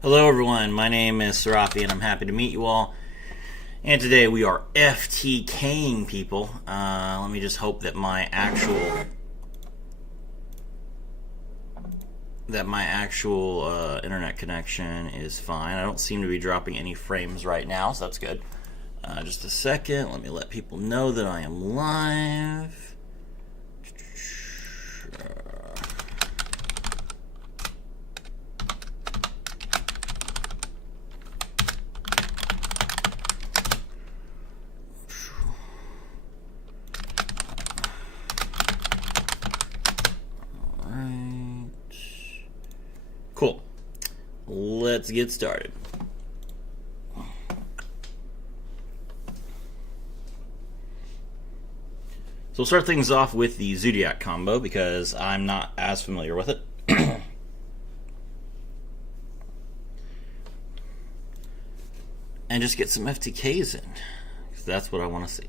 Hello everyone, my name is Sarafi and I'm happy to meet you all. And today we are FTKing people. Let me just hope that my actual internet connection is fine. I don't seem to be dropping any frames right now, so that's good. Just a second, let me let people know that I am live. Cool. Let's get started. So we'll start things off with the Zoodiac combo because I'm not as familiar with it. And just get some FTKs in, because that's what I want to see.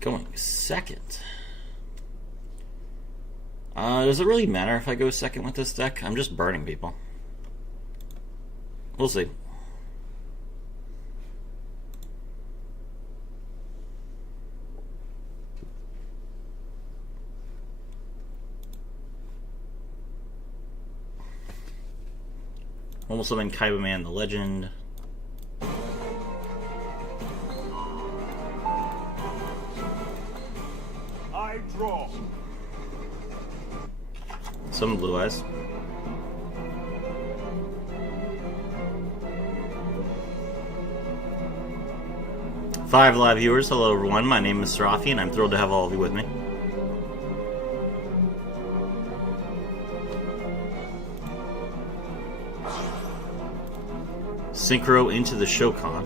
Going second. Does it really matter if I go second with this deck? I'm just burning people. We'll see. Almost summon Kaiba Man the Legend. I draw. Summon Blue Eyes. Five live viewers, hello everyone. My name is Sarafi and I'm thrilled to have all of you with me. Synchro into the Shokan.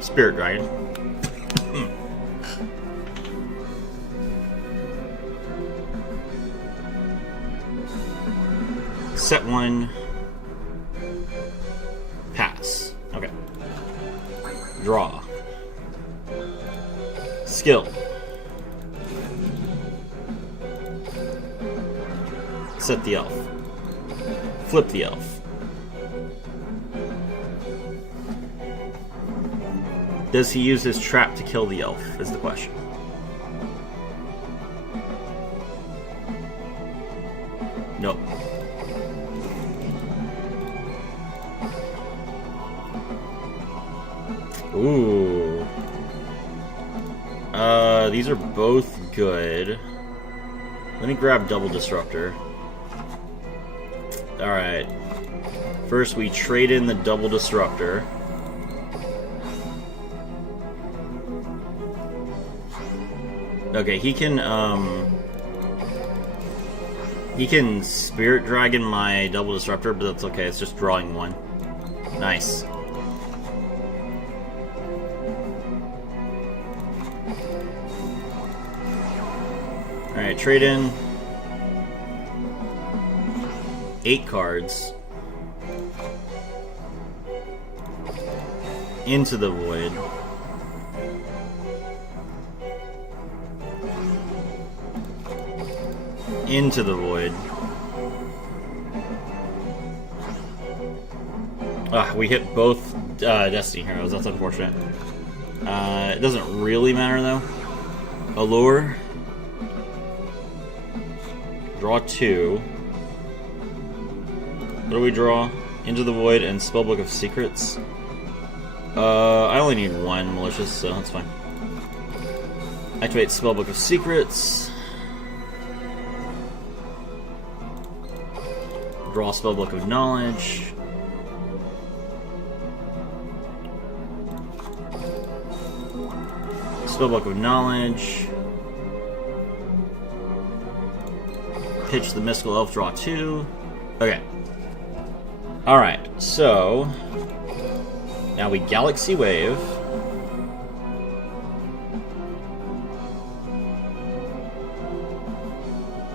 Spirit Dragon. Set one. Pass. Okay. Draw. Skill. Set the elf. Flip the elf. Does he use his trap to kill the elf, is the question. Nope. Ooh. These are both good. Let me grab Double Disruptor. Alright. First we trade in the Double Disruptor. Okay, he can Spirit Dragon my Double Disruptor, but that's okay, it's just drawing one. Nice. Alright, trade in 8 cards into the void. Into the void. We hit both Destiny Heroes, that's unfortunate. It doesn't really matter though. Allure. Draw 2. What do we draw? Into the Void and Spellbook of Secrets. I only need one Malicious, so that's fine. Activate Spellbook of Secrets. Draw Spellbook of Knowledge. Spellbook of Knowledge. Pitch the Mystical Elf, draw 2. Okay. Alright, so now we Galaxy Wave.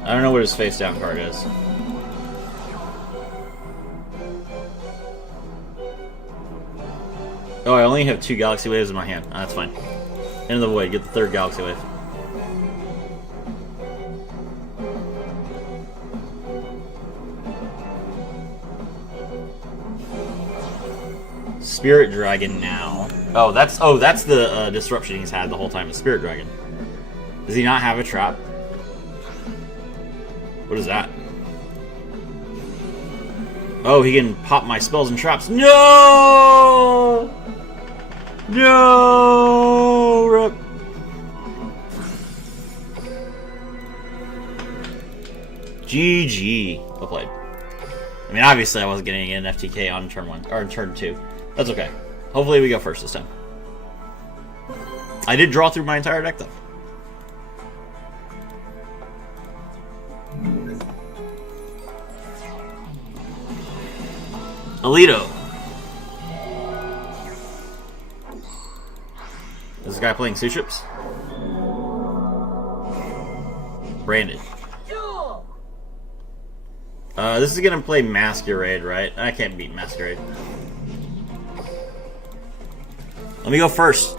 I don't know what his face down card is. Oh, I only have 2 Galaxy Waves in my hand. That's fine. Into the Void, get the 3rd Galaxy Wave. Spirit Dragon now. Oh, that's the disruption he's had the whole time. A Spirit Dragon. Does he not have a trap? What is that? Oh, he can pop my spells and traps. No! No! Rip. GG. Well played. I mean, obviously I wasn't getting an FTK on turn 1 or turn 2. That's okay. Hopefully we go first this time. I did draw through my entire deck though. Alito. Is this guy playing Suships? Branded. This is gonna play Masquerade, right? I can't beat Masquerade. Let me go first.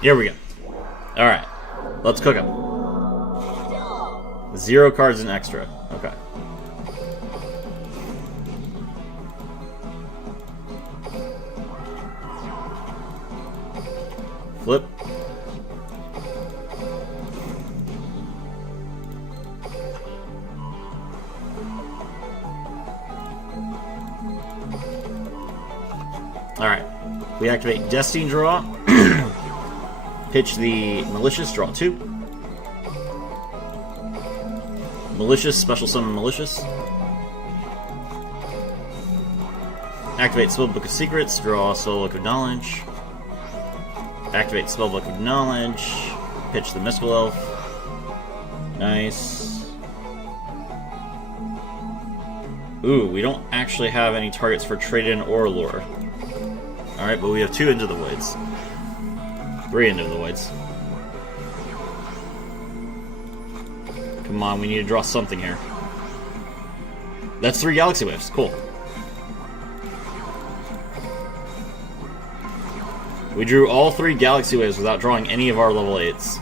Here we go. Alright. Let's cook them. 0 cards and extra. Okay. Flip. Alright. We activate Destiny Draw. Pitch the Malicious, draw 2. Malicious, special summon Malicious. Activate Spellbook of Secrets, draw Spellbook of Knowledge. Activate Spellbook of Knowledge. Pitch the Mystical Elf. Nice. Ooh, we don't actually have any targets for Trade-In or Lure. Alright, but we have 2 Into the Voids. 3 Into the Voids. Come on, we need to draw something here. That's 3 Galaxy Waves. Cool. We drew all 3 Galaxy Waves without drawing any of our level 8s.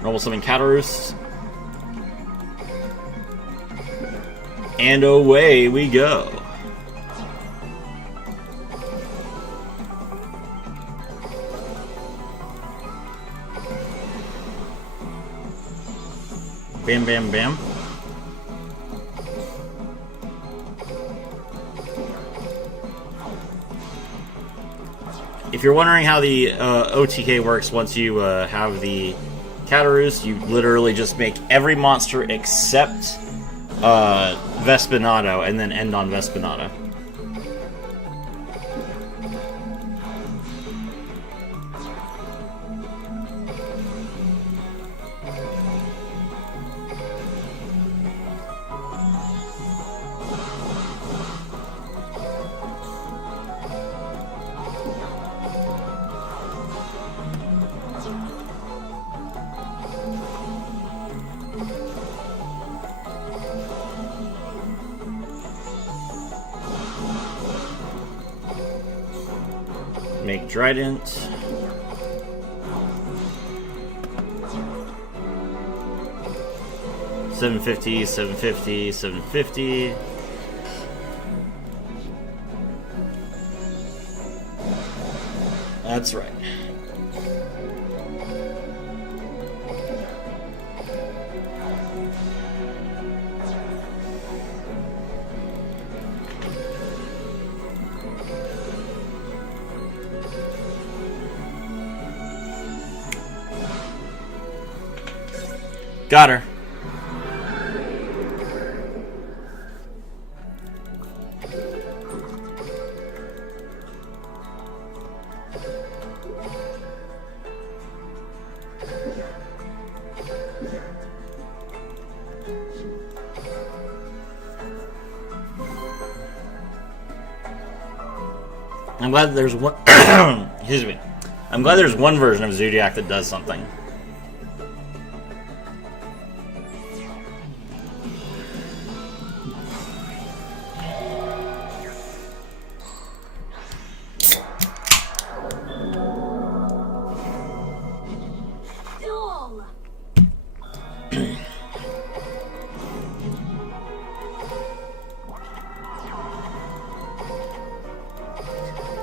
Normal Summon Cataroost. And away we go. Bam, bam, bam. If you're wondering how the OTK works once you have the Cataroost, you literally just make every monster except Vespinato and then end on Vespinato. Make Trident. $750, $750, $750. That's right. Got her. I'm glad that there's one. Excuse me. I'm glad there's one version of Zoodiac that does something.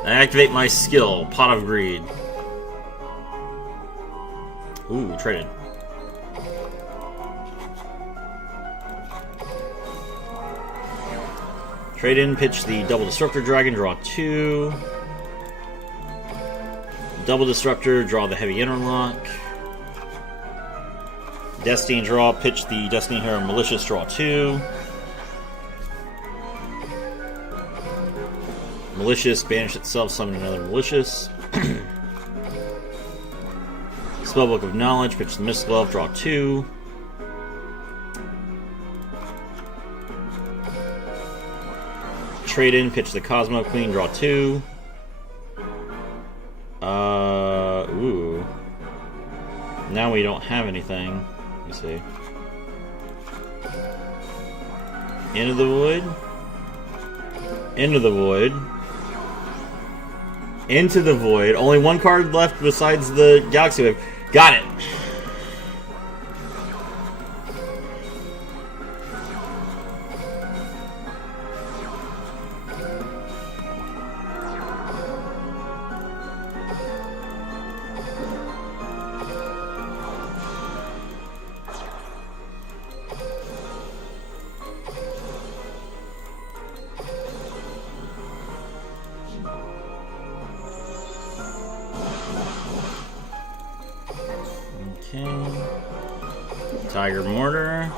I activate my skill, Pot of Greed. Ooh, traded. Trade in, pitch the Double Disruptor Dragon, draw 2. Double Disruptor, draw the Heavy Interlock. Destiny draw, pitch the Destiny Hero Malicious, draw 2. Malicious, banish itself, summon another Malicious. Spellbook of Knowledge, pitch the Mystical Elf, draw 2. Trade in, pitch the Cosmo Queen, draw 2. Ooh. Now we don't have anything. Let me see. Into the Void. Into the Void. Into the Void. Only one card left besides the Galaxy Wave. Got it. Okay. Tiger Mortar.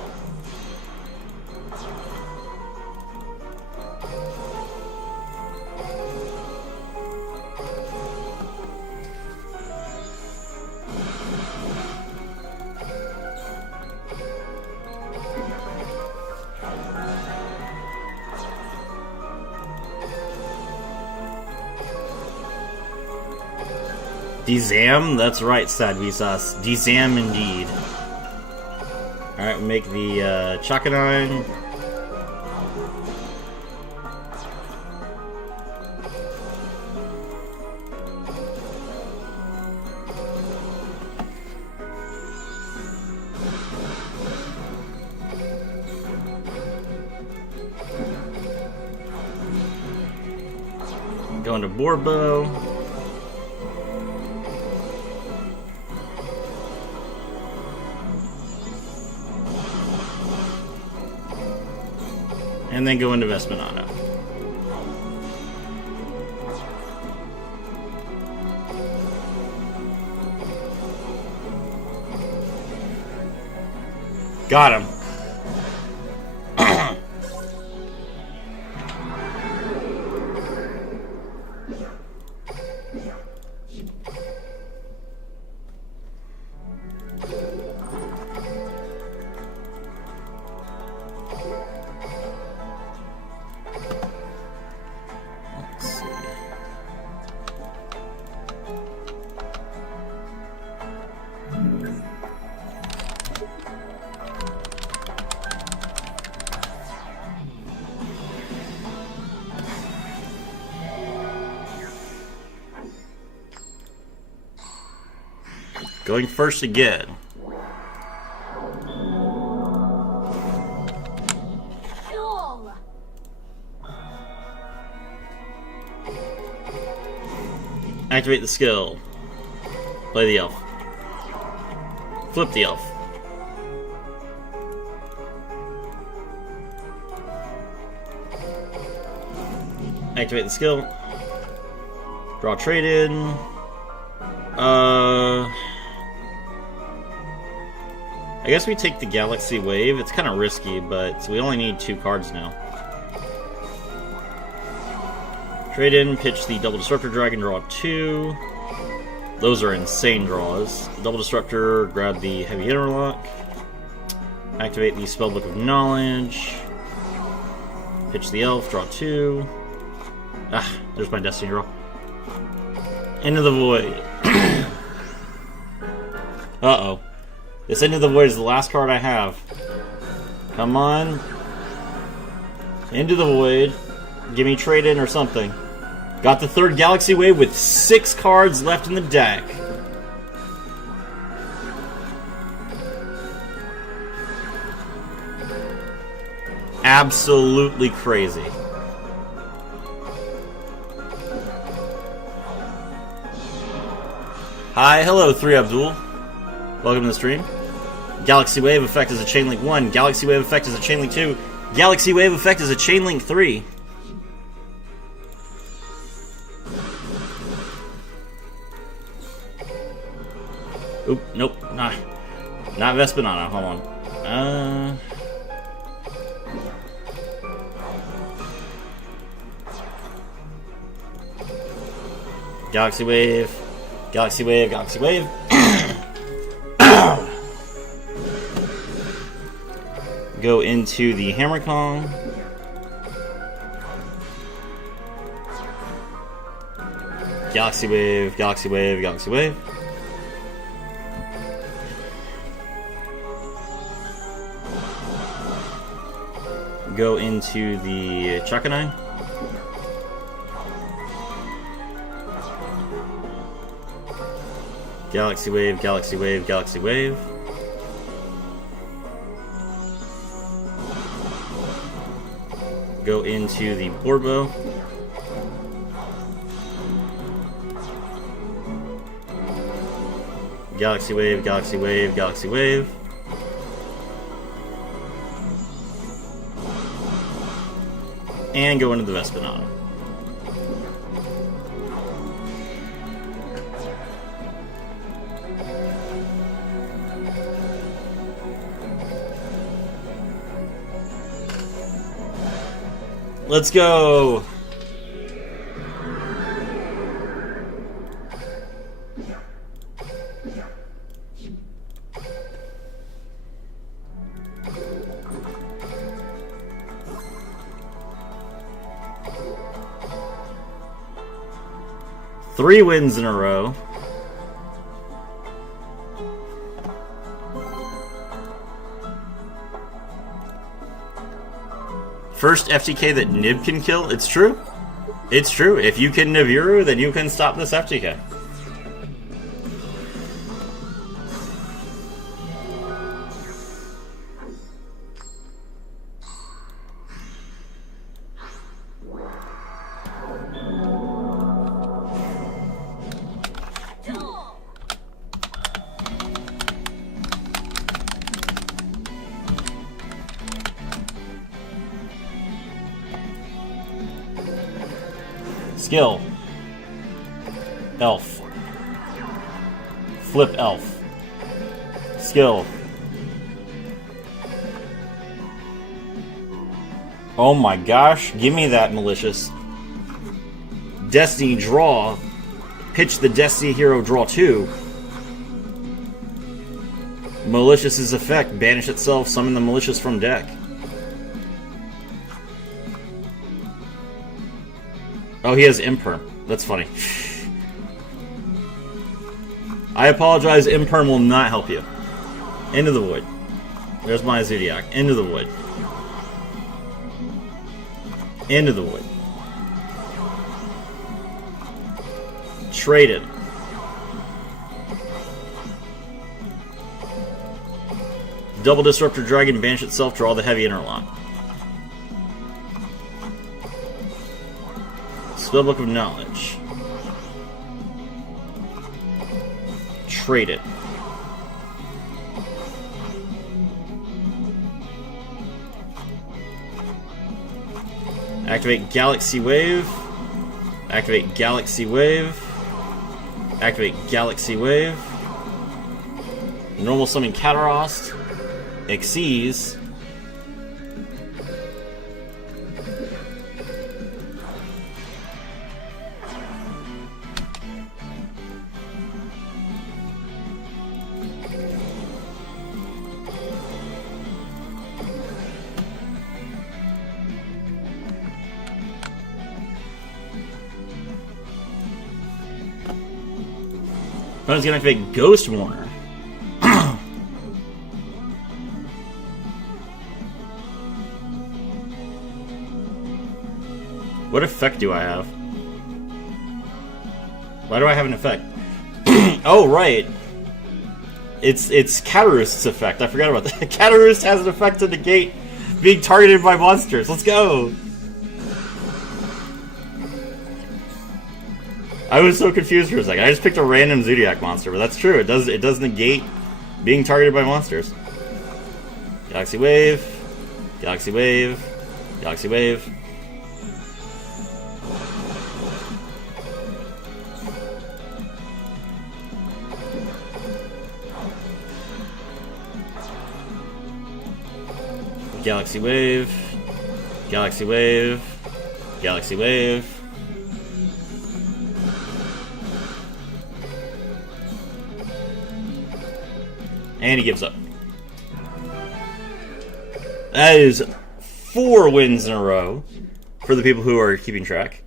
Dzam? That's right, Sadvisas. Dzam indeed. Alright, we make the Chakanine. Going to Borbo. And then go into Vespertino. Got him. Going first again. Activate the skill. Play the elf. Flip the elf. Activate the skill. Draw trade in. I guess we take the Galaxy Wave. It's kind of risky, but we only need 2 cards now. Trade in, pitch the Double Disruptor Dragon, draw 2. Those are insane draws. Double Disruptor, grab the Heavy Interlock. Activate the Spellbook of Knowledge. Pitch the Elf, draw 2. Ah, there's my Destiny draw. Into the Void. Uh-oh. This Into the Void is the last card I have. Come on. Into the Void. Give me trade-in or something. Got the third Galaxy Wave with 6 cards left in the deck. Absolutely crazy. Hi, hello, 3 Abdul. Welcome to the stream. Galaxy Wave effect is a Chain Link 1. Galaxy Wave effect is a Chain Link 2. Galaxy Wave effect is a Chain Link 3. Oop, nope, not Vespinano. Hold on. Galaxy Wave, Galaxy Wave, Galaxy Wave. Go into the Hammer Kong. Galaxy Wave, Galaxy Wave, Galaxy Wave. Go into the Chakanai. Galaxy Wave, Galaxy Wave, Galaxy Wave. Go into the Borbo. Galaxy Wave, Galaxy Wave, Galaxy Wave. And go into the Vespinano. Let's go! Three wins in a row. First FTK that Nib can kill? It's true. It's true. If you can Nibiru, then you can stop this FTK. Skill. Elf. Flip Elf. Skill. Oh my gosh, give me that Malicious. Destiny draw. Pitch the Destiny Hero draw 2. Malicious's effect. Banish itself, summon the Malicious from deck. Oh, he has Imperm. That's funny. I apologize, Imperm will not help you. Into the Void. There's my Zoodiac. Into the Void. Into the Void. Traded. Double Disruptor Dragon, banish itself, draw the heavy interlock. Spellbook of Knowledge. Trade it. Activate Galaxy Wave. Activate Galaxy Wave. Activate Galaxy Wave. Normal summon Katarost. Xyz. Opponent's gonna activate Ghost Warner. What effect do I have? Why do I have an effect? Oh, right. It's Catarust's effect. I forgot about that. Catarust has an effect to negate being targeted by monsters. Let's go! I was so confused for a second. I just picked a random Zoodiac monster, but that's true. It does negate being targeted by monsters. Galaxy Wave. Galaxy Wave. Galaxy Wave. Galaxy Wave. Galaxy Wave. Galaxy Wave. And he gives up. That is 4 wins in a row for the people who are keeping track.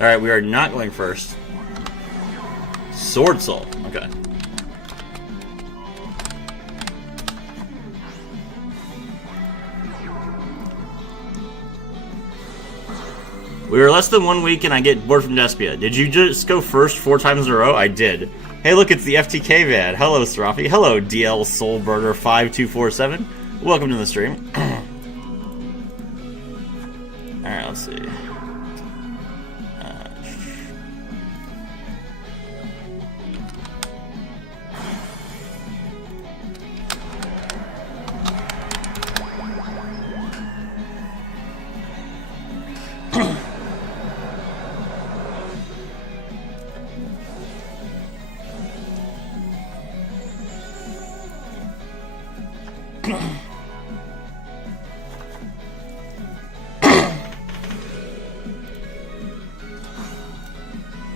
Alright, we are not going first. Sword Soul. Okay. We were less than 1 week and I get bored from Despia. Did you just go first 4 times in a row? I did. Hey look, it's the FTK van. Hello, Serafi. Hello, DL Soulburger 5247. Welcome to the stream. Alright, let's see.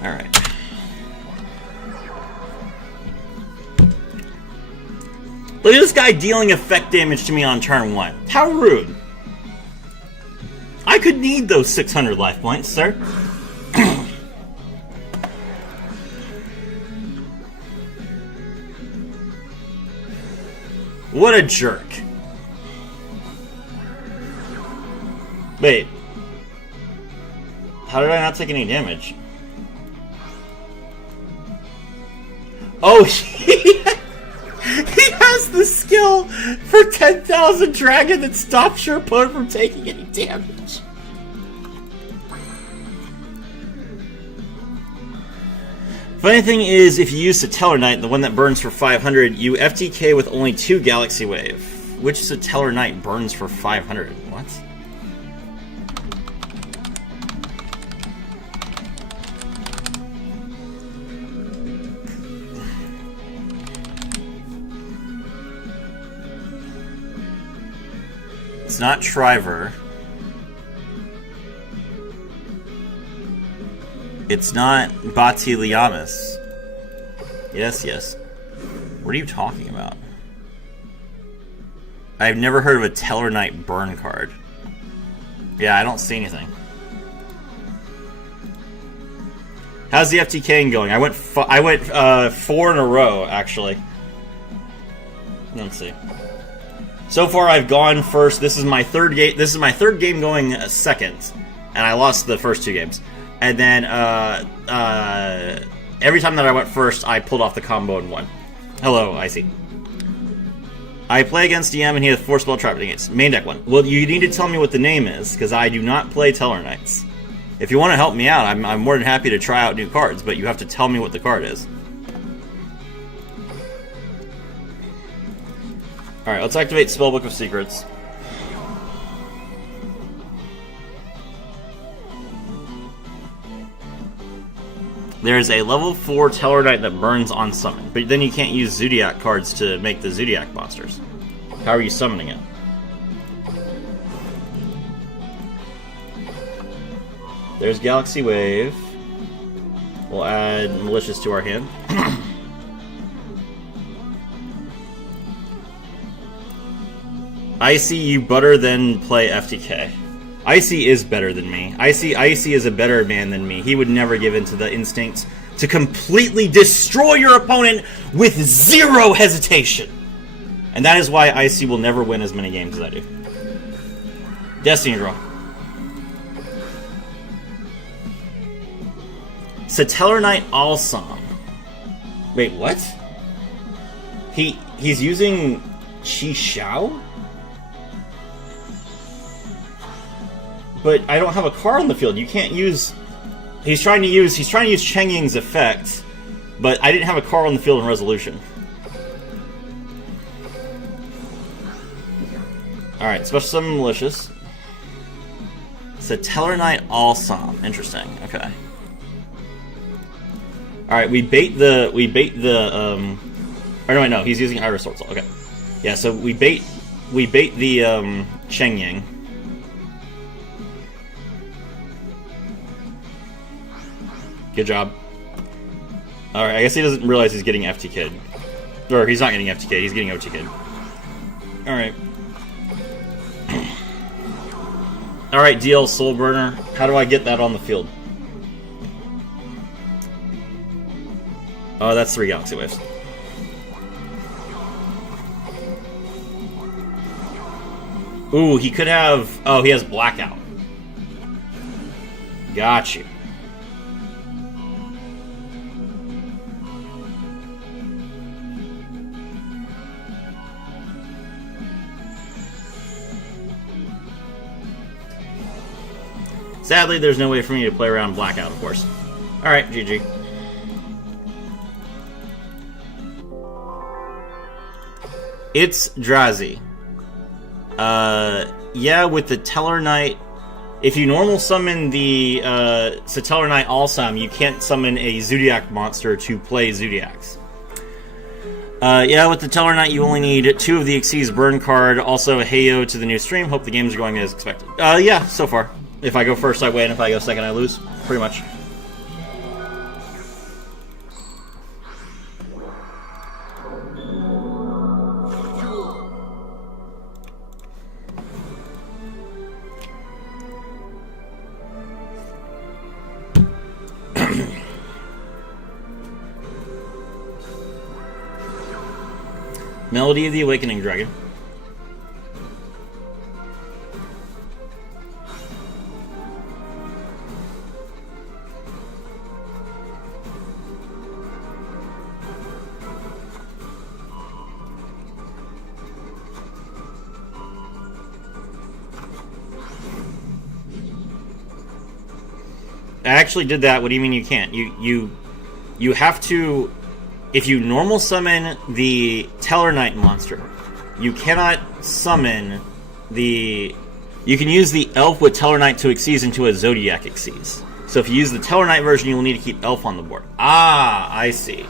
Alright. Look at this guy dealing effect damage to me on turn 1. How rude. I could need those 600 life points, sir. What a jerk. Wait. How did I not take any damage? Oh, he has the skill for 10,000 Dragon that stops your opponent from taking any damage. Funny thing is, if you use Satellar Knight, the one that burns for 500, you FTK with only 2 Galaxy Wave. Which Satellar Knight burns for 500? What? It's not Triver. It's not Batiliamus. Yes, yes. What are you talking about? I've never heard of a Tellar Knight burn card. Yeah, I don't see anything. How's the FTK going? I went 4 in a row, actually. Let's see. So far, I've gone first. This is my third game. This is my third game going second, and I lost the first 2 games. And then every time that I went first, I pulled off the combo and won. Hello, Icy. I play against DM and he has 4 spell trap against main deck 1. Well, you need to tell me what the name is, because I do not play Tellar Knights. If you want to help me out, I'm more than happy to try out new cards, but you have to tell me what the card is. Alright, let's activate Spellbook of Secrets. There's a level 4 Tellarknight that burns on summon, but then you can't use Zoodiac cards to make the Zoodiac monsters. How are you summoning it? There's Galaxy Wave. We'll add Malicious to our hand. Icy, you butter then play FTK. Icy is better than me. Icy is a better man than me. He would never give in to the instinct to completely destroy your opponent with zero hesitation. And that is why Icy will never win as many games as I do. Destiny draw. Tellarknight Alsam. Wait, what? He's using Chi Xiao? But I don't have a card on the field. You can't use. He's trying to use Cheng Ying's effect, but I didn't have a card on the field in resolution. All right, special summon Malicious. Tellarknight Alsam. Interesting. Okay. All right, we bait the. Or no, he's using Iris Sword. Okay. Yeah, so we bait the Cheng Ying. Good job. Alright, I guess he doesn't realize he's getting FTK'd. Or he's not getting FTK'd, he's getting OTK'd. Alright. Alright, DL Soulburner. How do I get that on the field? Oh, that's 3 Galaxy Waves. Ooh, he could have... Oh, he has Blackout. Got you. Sadly, there's no way for me to play around Blackout, of course. Alright, GG. It's Drazi. Yeah, with the Tellarknight... If you normal summon the Tellarknight Alsam, you can't summon a Zoodiac monster to play Zoodiacs. Yeah, with the Tellarknight, you only need 2 of the Xyz burn card. Also, heyo to the new stream. Hope the games are going as expected. Yeah, so far. If I go first, I win. If I go second, I lose. Pretty much. Melody of the Awakening Dragon. I actually did that. What do you mean you can't? You have to... If you normal summon the Tellarknight monster, you cannot summon the... You can use the Elf with Tellarknight to Xyz into a Zoodiac Xyz. So if you use the Tellarknight version, you will need to keep Elf on the board. Ah, I see.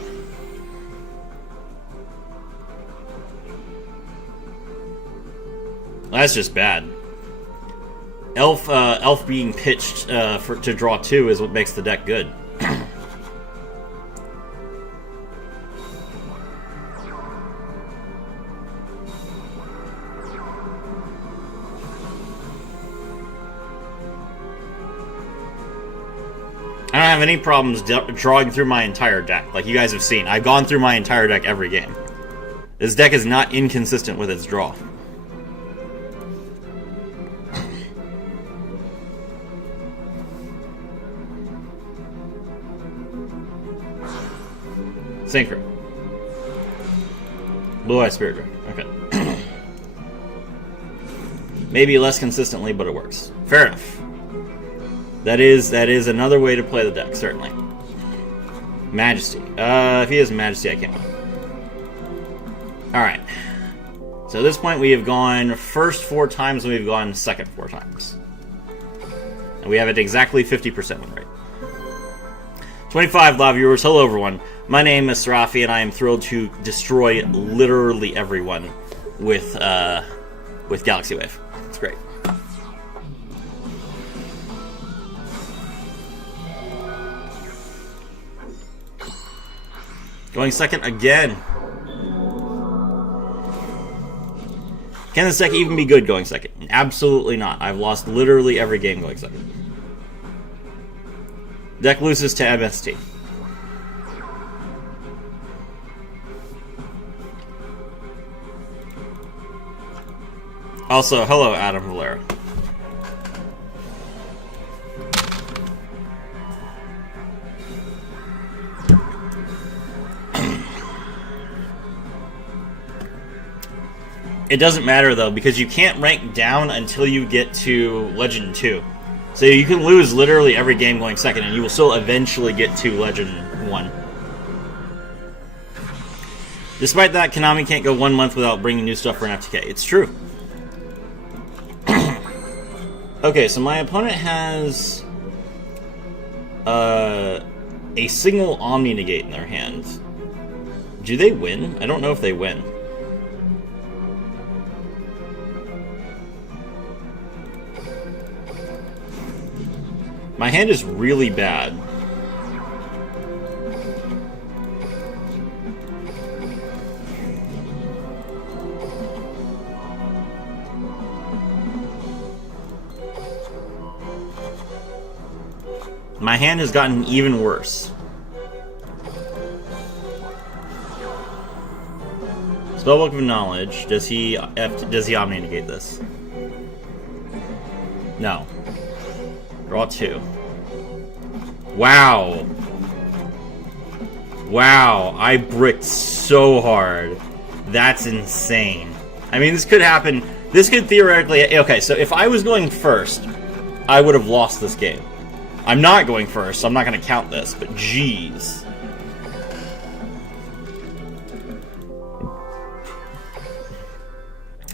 That's just bad. Elf being pitched to draw 2 is what makes the deck good. I don't have any problems drawing through my entire deck. Like you guys have seen, I've gone through my entire deck every game. This deck is not inconsistent with its draw. Synchro. Blue Eye Spirit Dragon. Okay. Maybe less consistently, but it works. Fair enough. That is another way to play the deck, certainly. Majesty. If he has Majesty, I can't win. Alright. So at this point, we have gone first 4 times, and we've gone second 4 times. And we have it exactly 50% win rate. 25 live viewers. Hello, everyone. My name is Serafi, and I am thrilled to destroy literally everyone with Galaxy Wave. It's great. Going second again. Can this deck even be good going second? Absolutely not. I've lost literally every game going second. Deck loses to MST. Also, hello, Adam Valera. It doesn't matter, though, because you can't rank down until you get to Legend 2. So you can lose literally every game going second, and you will still eventually get to Legend 1. Despite that, Konami can't go 1 month without bringing new stuff for an FTK. It's true. Okay, so my opponent has a single Omni Negate in their hand. Do they win? I don't know if they win. My hand is really bad. My hand has gotten even worse. Spellbook of Knowledge. Does he Omni Negate this? No. Draw 2. Wow. Wow, I bricked so hard. That's insane. I mean, this could happen. This could theoretically... Okay, so if I was going first, I would have lost this game. I'm not going first, so I'm not going to count this, but jeez.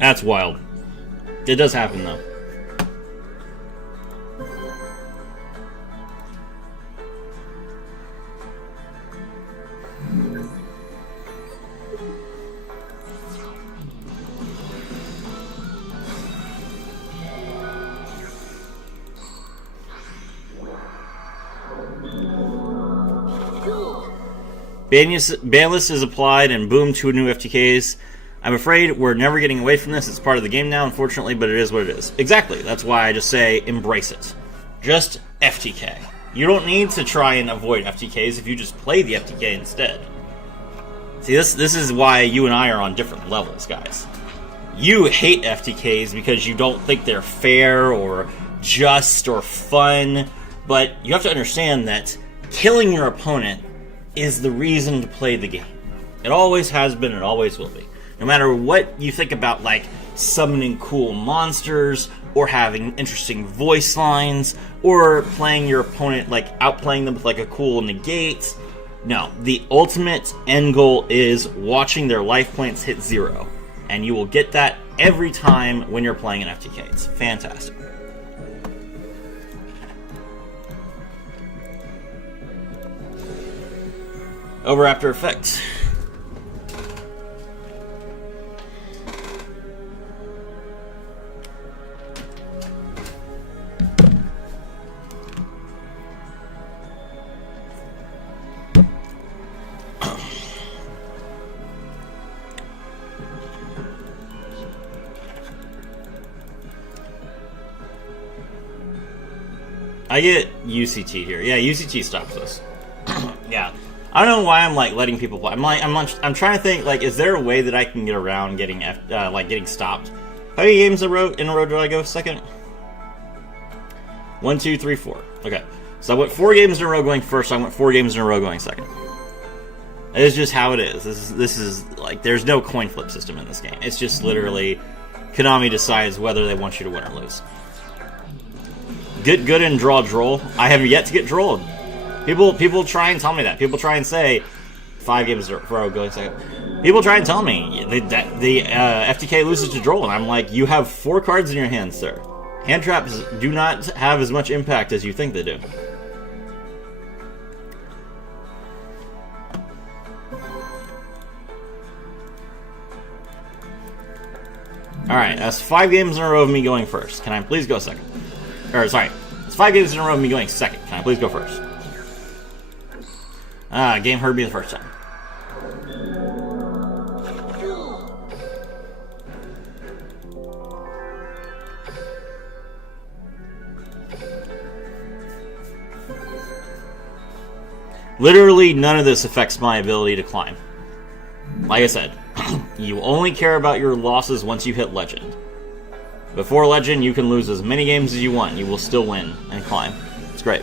That's wild. It does happen, though. Banlist is applied and boom, 2 new FTKs. I'm afraid we're never getting away from this. It's part of the game now, unfortunately, but it is what it is. Exactly. That's why I just say embrace it. Just FTK. You don't need to try and avoid FTKs if you just play the FTK instead. See, this is why you and I are on different levels, guys. You hate FTKs because you don't think they're fair or just or fun, but you have to understand that killing your opponent is the reason to play the game. It always has been, it always will be. No matter what you think about, like, summoning cool monsters, or having interesting voice lines, or playing your opponent, like, outplaying them with, like, a cool negate. No, the ultimate end goal is watching their life points hit 0. And you will get that every time when you're playing an FTK. It's fantastic. Over After Effects. I get UCT here. Yeah, UCT stops us. Yeah. I don't know why I'm like letting people play. I'm trying to think, like, is there a way that I can get around getting getting stopped? How many games in a row do I go second? 1, 2, 3, 4. Okay, so I went 4 games in a row going first. I went 4 games in a row going second. It is just how it is. This is like, there's no coin flip system in this game. It's just literally Konami decides whether they want you to win or lose. Get good and draw droll. I have yet to get drolled. People try and tell me that. People try and say 5 games in a row going second. People try and tell me that the FTK loses to droll, and I'm like, you have 4 cards in your hand, sir. Hand traps do not have as much impact as you think they do. Alright, that's 5 games in a row of me going first. Can I please go second? Or, sorry. It's 5 games in a row of me going second. Can I please go first? Game heard me the first time. Literally, none of this affects my ability to climb. Like I said, you only care about your losses once you hit Legend. Before Legend, you can lose as many games as you want. You will still win and climb. It's great.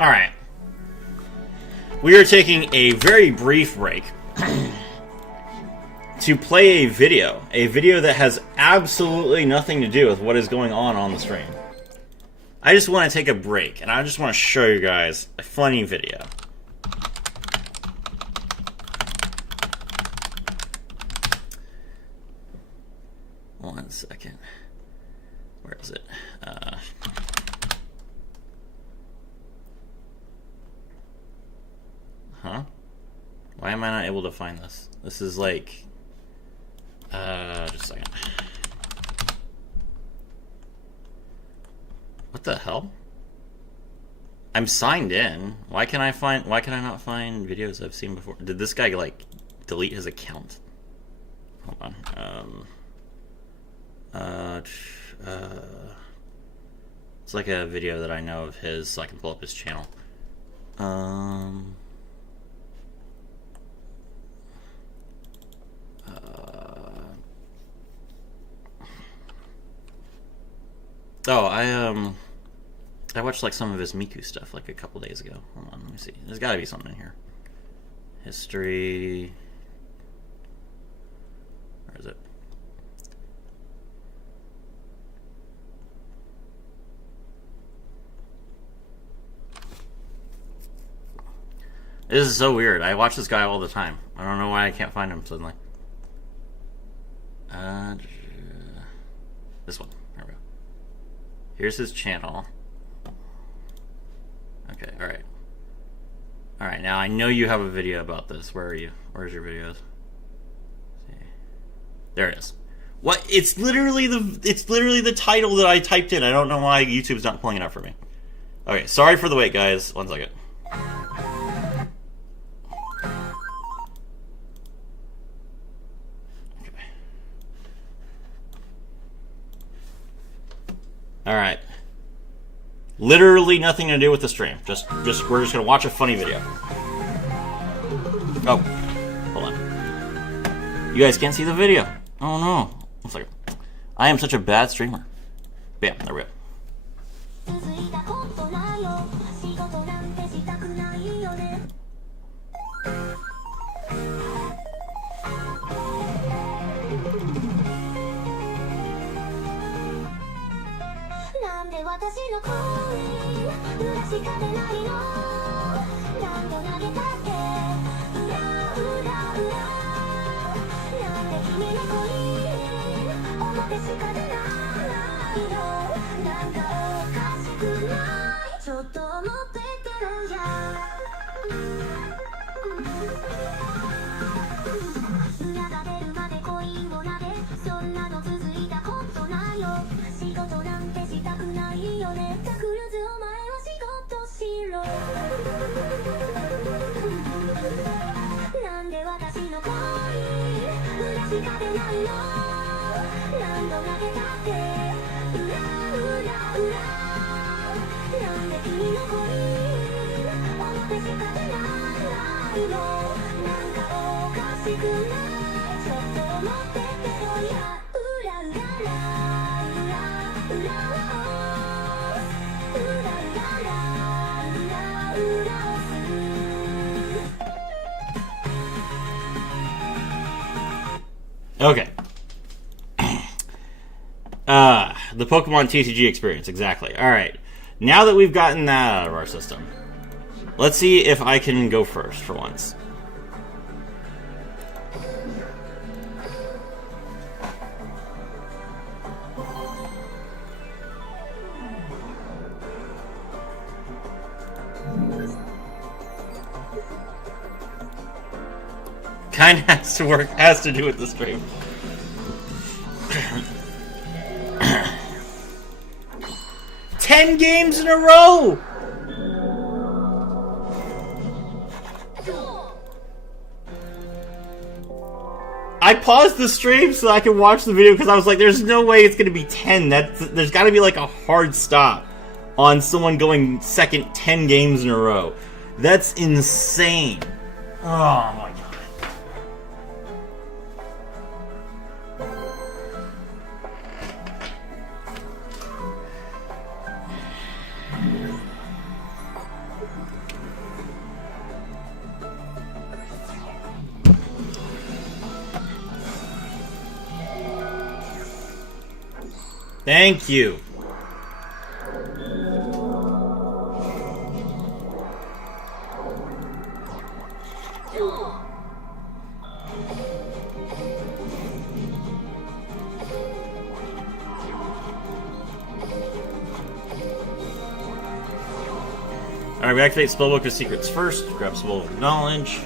Alright. We are taking a very brief break to play a video that has absolutely nothing to do with what is going on the stream. I just want to take a break, and I just want to show you guys a funny video. One second. Where is it? Huh? Why am I not able to find this? This is like... just a second. What the hell? I'm signed in. Why can I not find videos I've seen before? Did this guy, like, delete his account? Hold on. It's like a video that I know of his, so I can pull up his channel. I watched like some of his Miku stuff like a couple days ago. Hold on, let me see. There's got to be something in here. History. Where is it? This is so weird. I watch this guy all the time. I don't know why I can't find him suddenly. This one. There we go. Here's his channel. Okay, alright. Alright, now I know you have a video about this. Where are you? Where's your videos? There it is. What? It's literally the title that I typed in. I don't know why YouTube's not pulling it up for me. Okay, sorry for the wait, guys. One second. Alright. Literally nothing to do with the stream. We're just gonna watch a funny video. Oh. Hold on. You guys can't see the video. Oh no. One second. I am such a bad streamer. Bam, there we go. Okay. The Pokemon TCG experience, exactly. Alright. Now that we've gotten that out of our system, let's see if I can go first for once. Kind of has to do with the stream. 10 games in a row! I paused the stream so I could watch the video because I was like, there's no way it's going to be 10. There's got to be like a hard stop on someone going second 10 games in a row. That's insane. Oh my god. Thank you. Alright, we activate Spellbook of Secrets first. Grab Spellbook of Knowledge.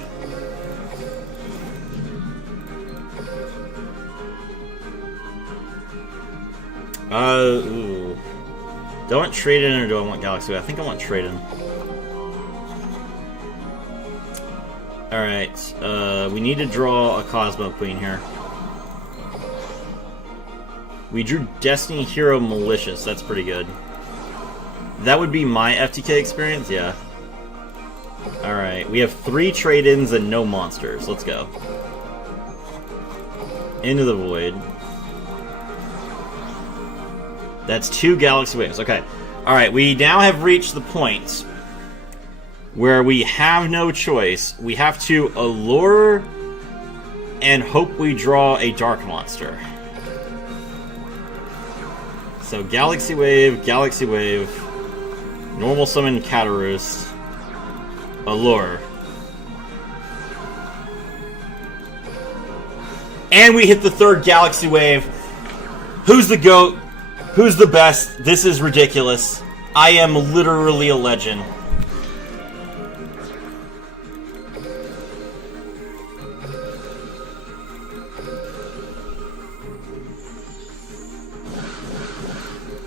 Ooh. Do I want Trade-In or do I want Galaxy Wave? I think I want Trade-In. Alright, we need to draw a Cosmo Queen here. We drew Destiny Hero Malicious. That's pretty good. That would be my FTK experience? Yeah. Alright, we have 3 trade-ins and no monsters. Let's go. Into the Void. That's 2 Galaxy Waves. Okay. Alright, we now have reached the point where we have no choice. We have to allure and hope we draw a Dark Monster. So Galaxy Wave, Normal Summon Cataroost, Allure. And we hit the 3rd Galaxy Wave. Who's the GOAT? Who's the best? This is ridiculous. I am literally a legend.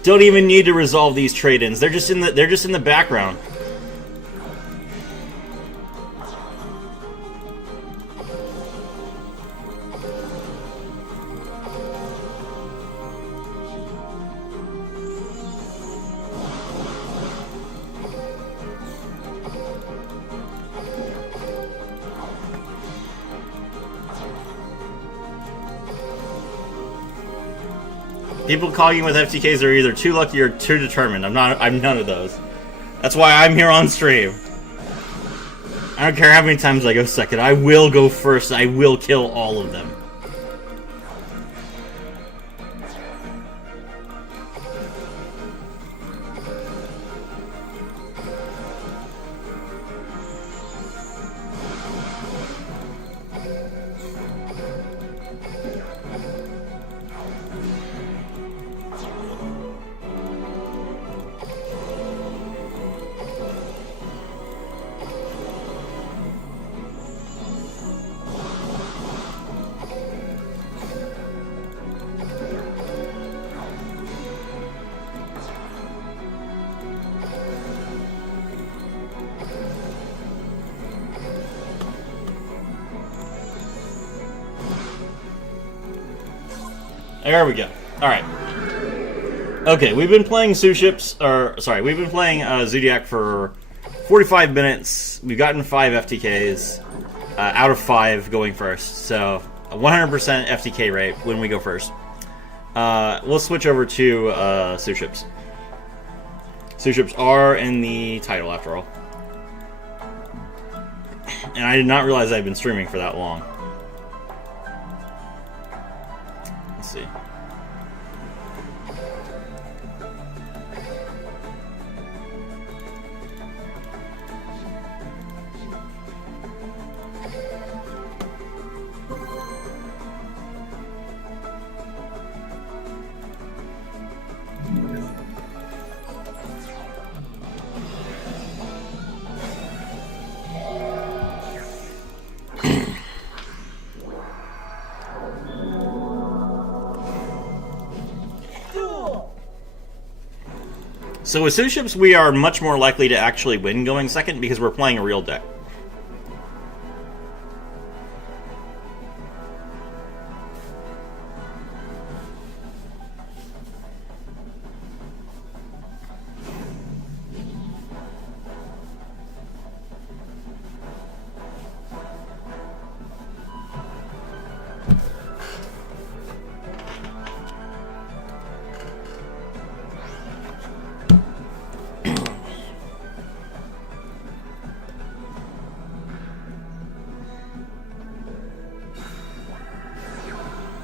Don't even need to resolve these trade-ins. They're just in the background. People calling with FTKs are either too lucky or too determined. I'm none of those. That's why I'm here on stream. I don't care how many times I go second. I will go first. I will kill all of them. There we go. Alright. Okay, we've been playing Suships, we've been playing Zoodiac for 45 minutes. We've gotten 5 FTKs out of 5 going first. So, a 100% FTK rate when we go first. We'll switch over to Suships. Suships are in the title, after all. And I did not realize I'd been streaming for that long. Let's see. So with Suships, we are much more likely to actually win going second because we're playing a real deck.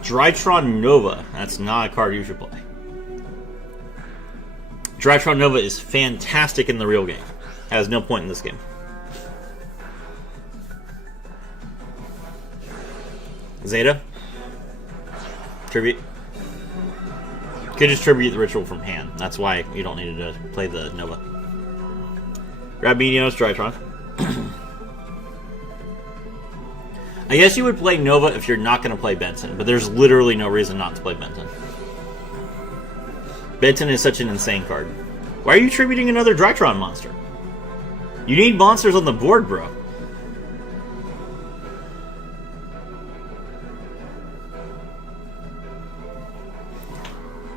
Drytron Nova. That's not a card you should play. Drytron Nova is fantastic in the real game. Has no point in this game. Zeta. Tribute. Could just tribute the ritual from hand. That's why you don't need to play the Nova. Grab Meteos, Drytron. I guess you would play Nova if you're not going to play Benton, but there's literally no reason not to play Benton. Benton is such an insane card. Why are you tributing another Drytron monster? You need monsters on the board, bro.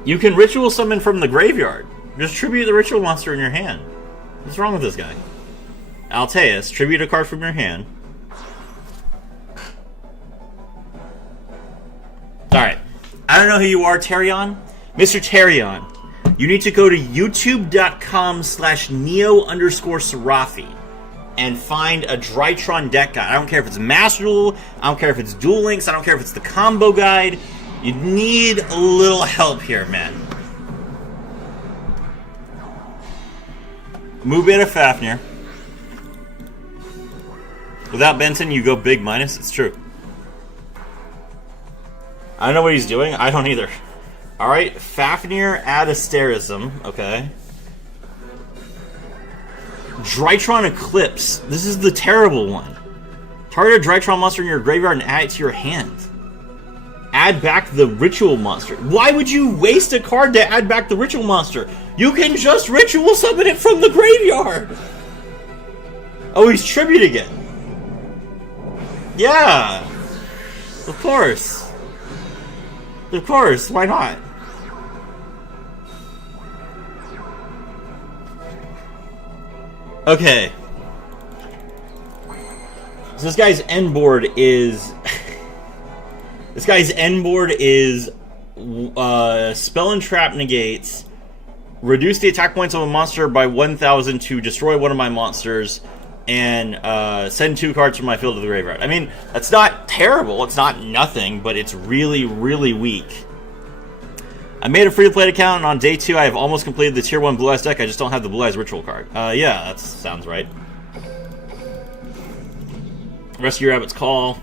You can ritual summon from the graveyard. Just tribute the ritual monster in your hand. What's wrong with this guy? Alteus, tribute a card from your hand. Alright. I don't know who you are, Terion. Mr. Terion, you need to go to youtube.com/neo_Serafi and find a Drytron deck guide. I don't care if it's Master Duel, I don't care if it's Duel Links, I don't care if it's the combo guide. You need a little help here, man. Move Beta Fafnir. Without Benton, you go big minus. It's true. I don't know what he's doing. I don't either. Alright, Fafnir, add Asterism. Okay. Drytron Eclipse. This is the terrible one. Target a Drytron monster in your graveyard and add it to your hand. Add back the Ritual monster. Why would you waste a card to add back the Ritual monster? You can just Ritual summon it from the graveyard! Oh, he's Tribute again. Yeah! Of course. Of course, why not? Okay. So this guy's end board is... this guy's end board is... Spell and Trap negates. Reduce the attack points of a monster by 1,000 to destroy one of my monsters. And send 2 cards from my field to the graveyard. I mean, that's not terrible. It's not nothing, but it's really, really weak. I made a free-to-play account, and on day 2, I have almost completed the Tier 1 Blue Eyes deck. I just don't have the Blue Eyes Ritual card. Yeah, that sounds right. Rescue Rabbit's Call.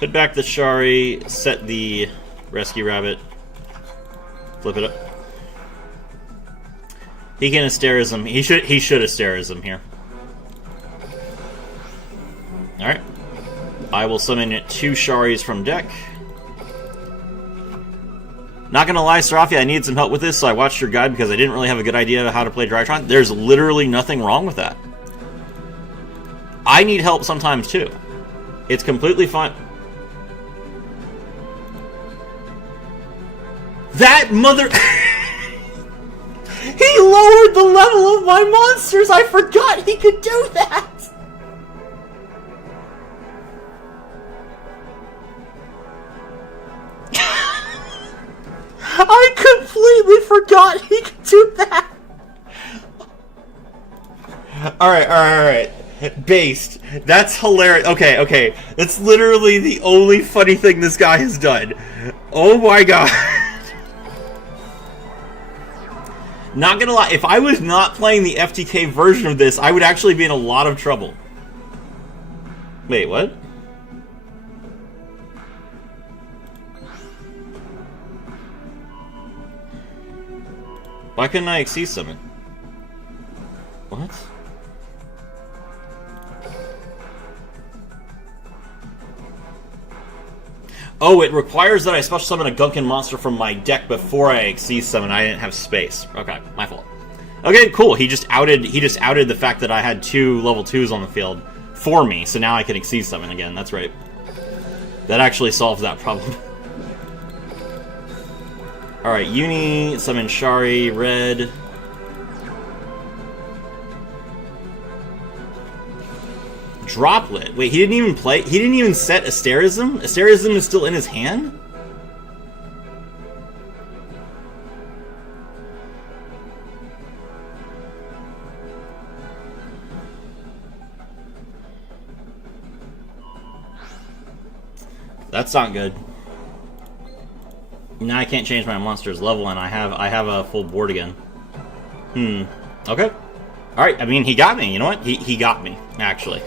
Put back the Shari, set the Rescue Rabbit, flip it up. He can Asterism. He should Asterism here. Alright. I will summon 2 Sharis from deck. Not gonna lie, Serafi, I needed some help with this, so I watched your guide because I didn't really have a good idea of how to play Drytron. There's literally nothing wrong with that. I need help sometimes too. It's completely fine. That mother... He lowered the level of my monsters! I forgot he could do that! I completely forgot he could do that! Alright. Based. That's hilarious. Okay. That's literally the only funny thing this guy has done. Oh my god. Not gonna lie, if I was not playing the FTK version of this, I would actually be in a lot of trouble. Wait, what? Why couldn't I exceed summon? What? Oh, it requires that I special summon a Gunkin monster from my deck before I exceed summon. I didn't have space. Okay, my fault. Okay, cool. He just outed the fact that I had 2 level 2s on the field for me, so now I can exceed summon again. That's right. That actually solves that problem. Alright, Uni, summon Shari, red. Droplet. Wait, he didn't even set Asterism? Asterism is still in his hand? That's not good. Now I can't change my monster's level, and I have a full board again. Okay. Alright, I mean, he got me. You know what? He got me, actually.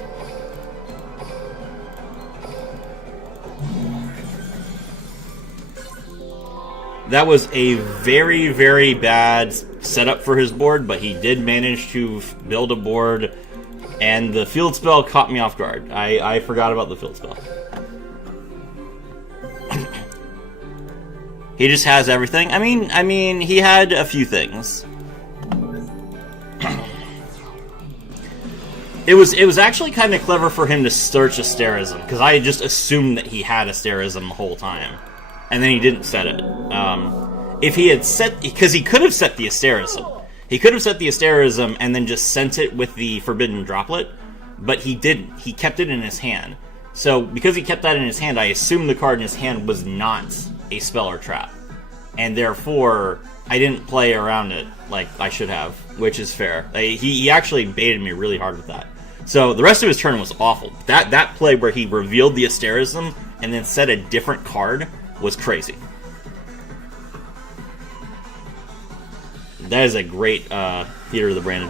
That was a very, very bad setup for his board, but he did manage to build a board, and the field spell caught me off guard. I forgot about the field spell. He just has everything. I mean, he had a few things. It was actually kind of clever for him to search Asterism, because I just assumed that he had Asterism the whole time. And then he didn't set it. If he had set... Because he could have set the Asterism. He could have set the Asterism and then just sent it with the Forbidden Droplet. But he didn't. He kept it in his hand. So, because he kept that in his hand, I assumed the card in his hand was not a spell or trap. And therefore, I didn't play around it like I should have. Which is fair. He actually baited me really hard with that. So, the rest of his turn was awful. That play where he revealed the Asterism and then set a different card was crazy. That is a great Theater of the Branded.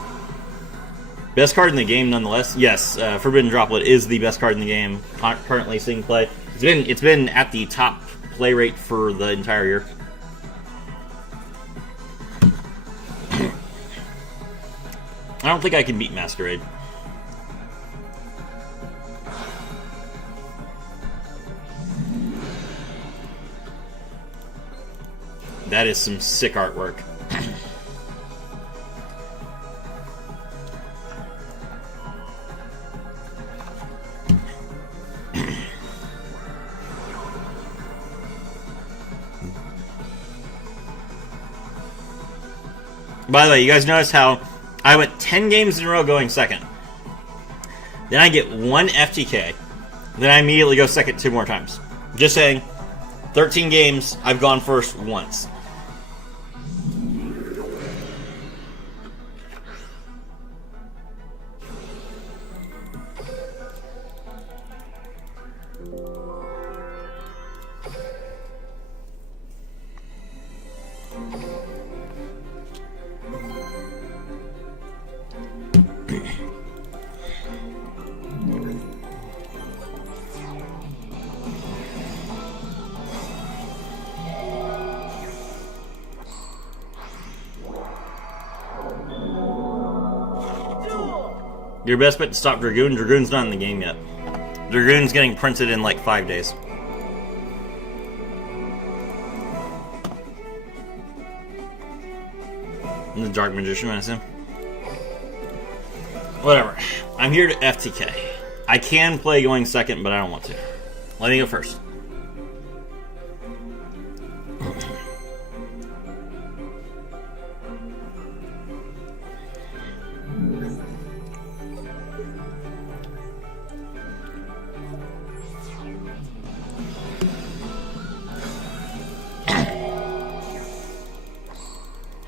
Best card in the game, nonetheless. Yes, Forbidden Droplet is the best card in the game. Currently seeing play. It's been at the top play rate for the entire year. I don't think I can beat Masquerade. That is some sick artwork. By the way, you guys notice how I went 10 games in a row going second. Then I get 1 FTK. Then I immediately go second 2 more times. Just saying, 13 games, I've gone first once. Your best bet to stop Dragoon? Dragoon's not in the game yet. Dragoon's getting printed in like 5 days. I'm the Dark Magician, I assume. Whatever. I'm here to FTK. I can play going second, but I don't want to. Let me go first.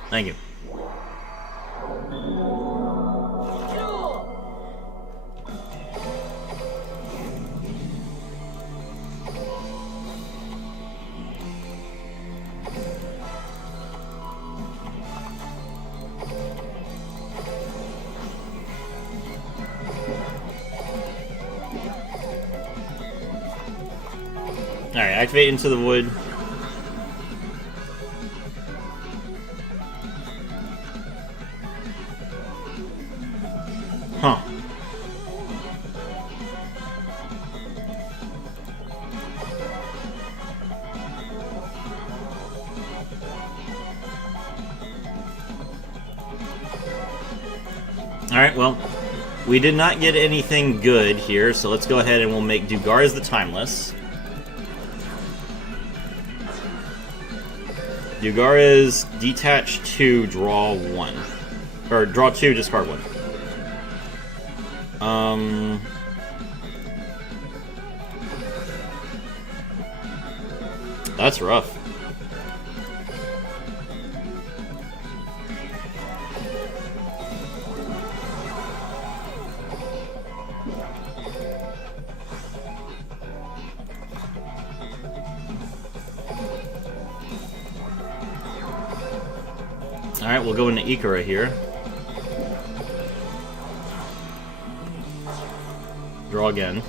Thank you. Alright, activate Into the Void. Huh. Alright, well, we did not get anything good here, so let's go ahead and we'll make Dugares the Timeless. Dugares, detach 2, draw 1. Or draw 2, discard 1. That's rough. Alright, we'll go into Ikara here. Draw again.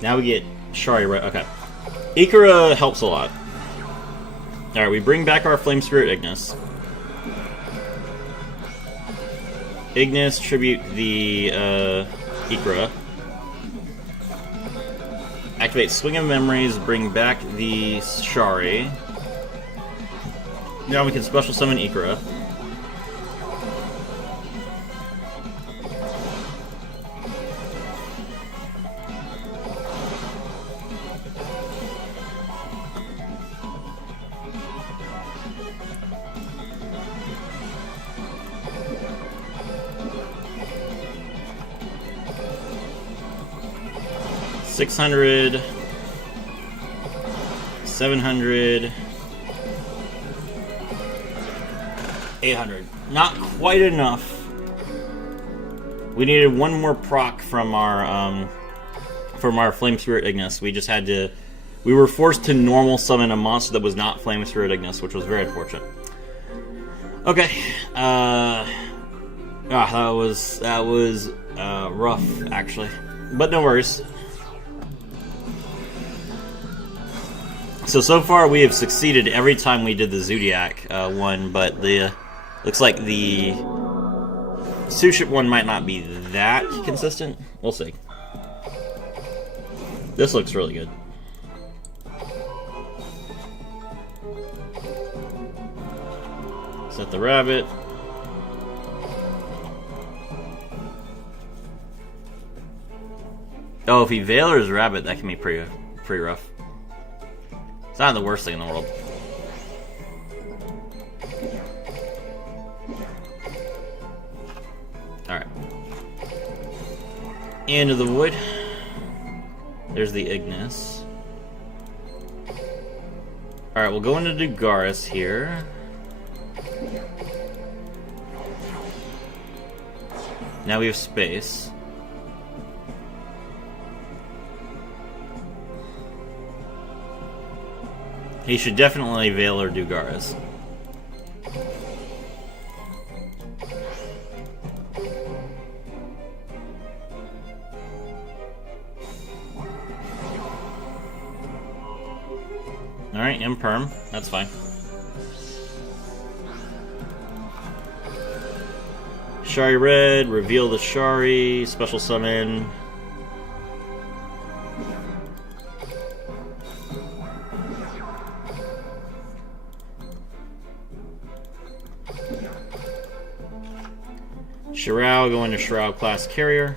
Now we get Shari, right? Okay. Ikara helps a lot. Alright, we bring back our Flame Spirit Ignis. Ignis, tribute the Ikara. Activate Swing of Memories, bring back the Shari. Now we can special summon Ikara. $600, $700, $800. Not quite enough. We needed one more proc from our Flame Spirit Ignis. We just had to. We were forced to normal summon a monster that was not Flame Spirit Ignis, which was very unfortunate. Okay. That was rough, actually, but no worries. So far we have succeeded every time we did the Zoodiac one, but the looks like the Suship one might not be that consistent. We'll see. This looks really good. Set the rabbit. Oh, if he Veilers rabbit, that can be pretty rough. It's not the worst thing in the world. Alright. Into the Void. There's the Ignis. Alright, we'll go into Dugares here. Now we have space. He should definitely Veil or Dugares. Alright, Imperm. That's fine. Shari Red, reveal the Shari, special summon. Shirao going to Shirao class carrier.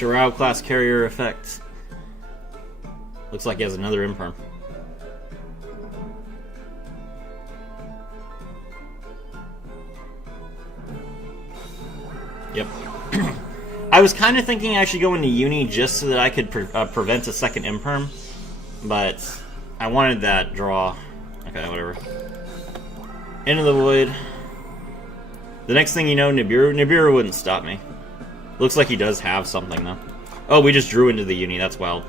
Shirao class carrier effect. Looks like he has another imperm. Yep. I was kind of thinking I should go into Uni just so that I could prevent a second imperm, but I wanted that draw. Okay, whatever. Into the void. The next thing you know, Nibiru wouldn't stop me. Looks like he does have something, though. Oh, we just drew into the Uni. That's wild.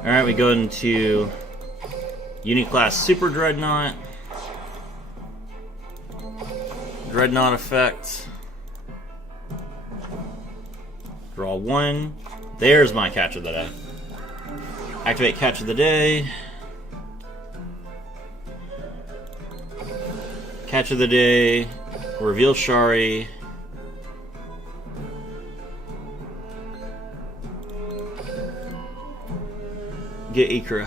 Alright, we go into Uni-class Super Dreadnought. Dreadnought effect. Draw 1. There's my catch of the day. Activate catch of the day. Catch of the day. Reveal Shari. Get Ikra.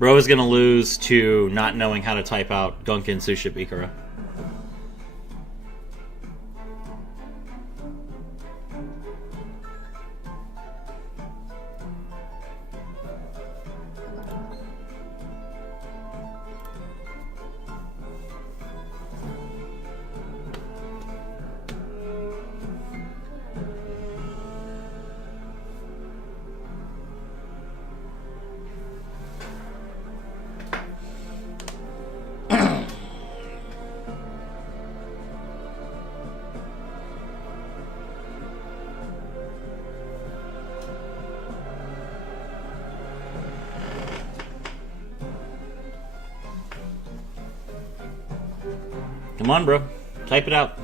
Bro is gonna lose to not knowing how to type out Gunkin Suship Ikara. Come on, bro. Type it out.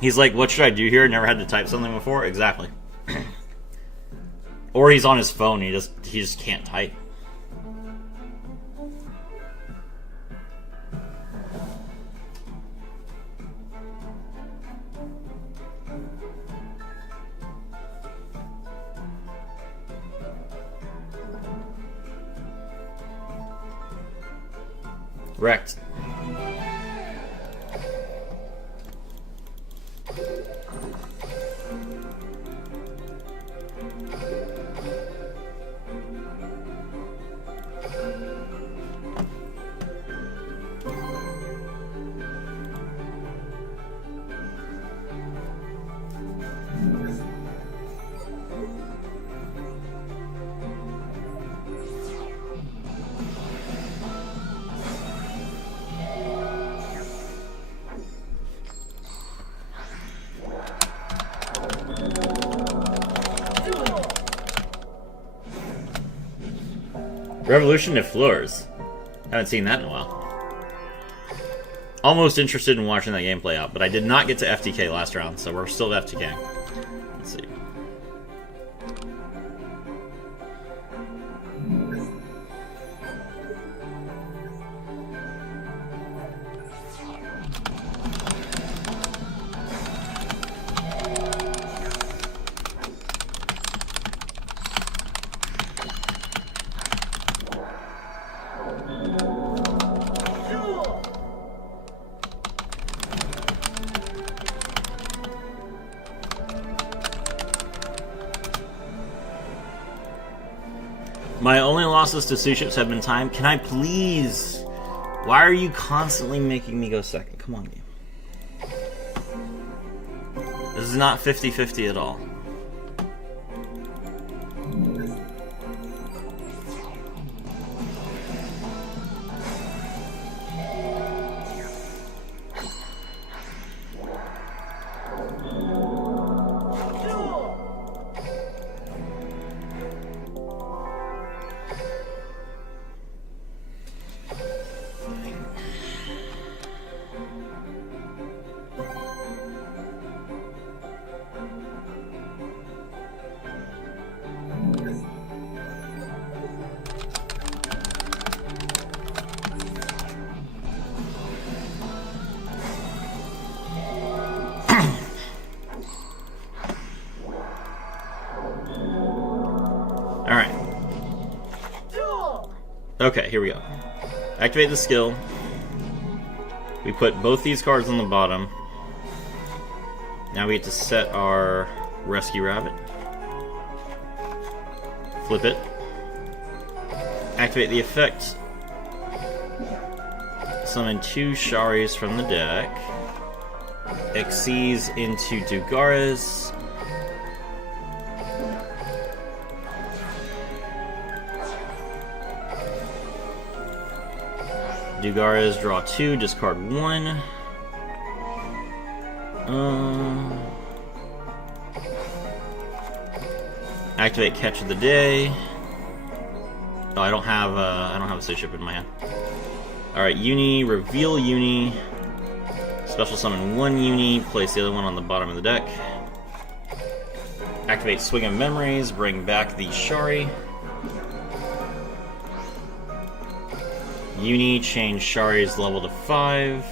He's like, what should I do here? Never had to type something before? Exactly. Or he's on his phone, he just can't type. Wrecked. Revolution de Fleurs. Haven't seen that in a while. Almost interested in watching that gameplay out, but I did not get to FTK last round, so we're still at FTK. Let's see. My only losses to Suships have been time. Can I please? Why are you constantly making me go second? Come on, game. This is not 50-50 at all. Alright. Okay, here we go. Activate the skill. We put both these cards on the bottom. Now we get to set our Rescue Rabbit. Flip it. Activate the effect. Summon 2 Sharis from the deck. Xyz into Dugares. Dugares, draw 2, discard 1. Activate Catch of the Day. Oh, I don't have a Suship in my hand. All right, Uni, reveal Uni. Special summon 1 Uni. Place the other one on the bottom of the deck. Activate Swing of Memories. Bring back the Shari. Uni, change Shari's level to 5.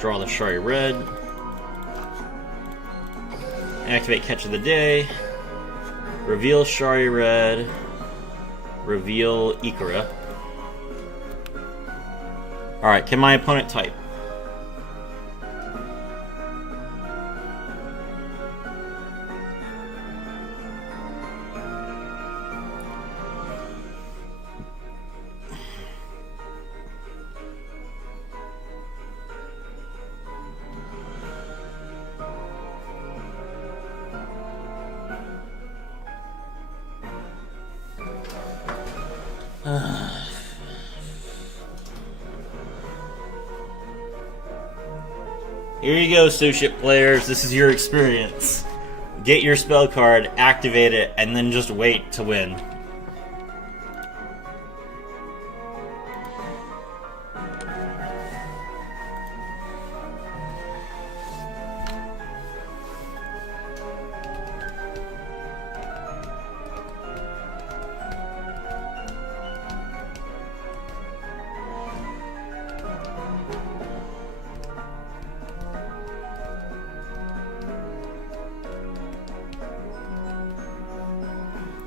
Draw the Shari red. Activate Catch of the Day. Reveal Shari red. Reveal Ikora. Alright, can my opponent type? Here you go, Suship players. This is your experience. Get your spell card, activate it, and then just wait to win.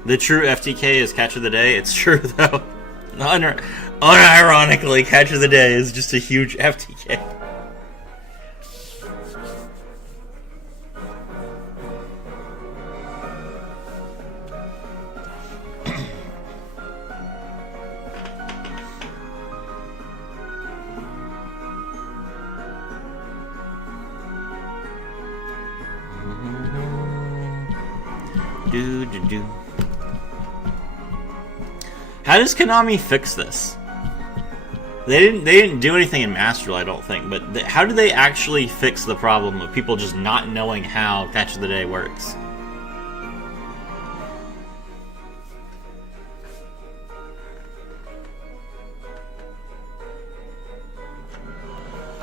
The true FTK is Catch of the Day. It's true, though. Unironically, Catch of the Day is just a huge FTK. Do. How does Konami fix this? They didn't do anything in Master Duel, I don't think, but how do they actually fix the problem of people just not knowing how Catch of the Day works?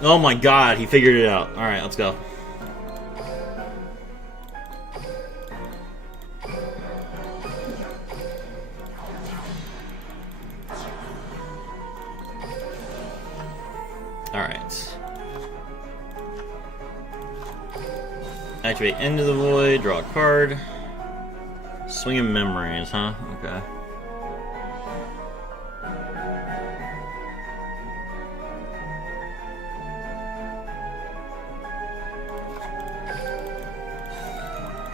Oh my god, he figured it out. Alright, let's go. Alright. Activate Into the Void, draw a card. Swing of Memories, huh? Okay.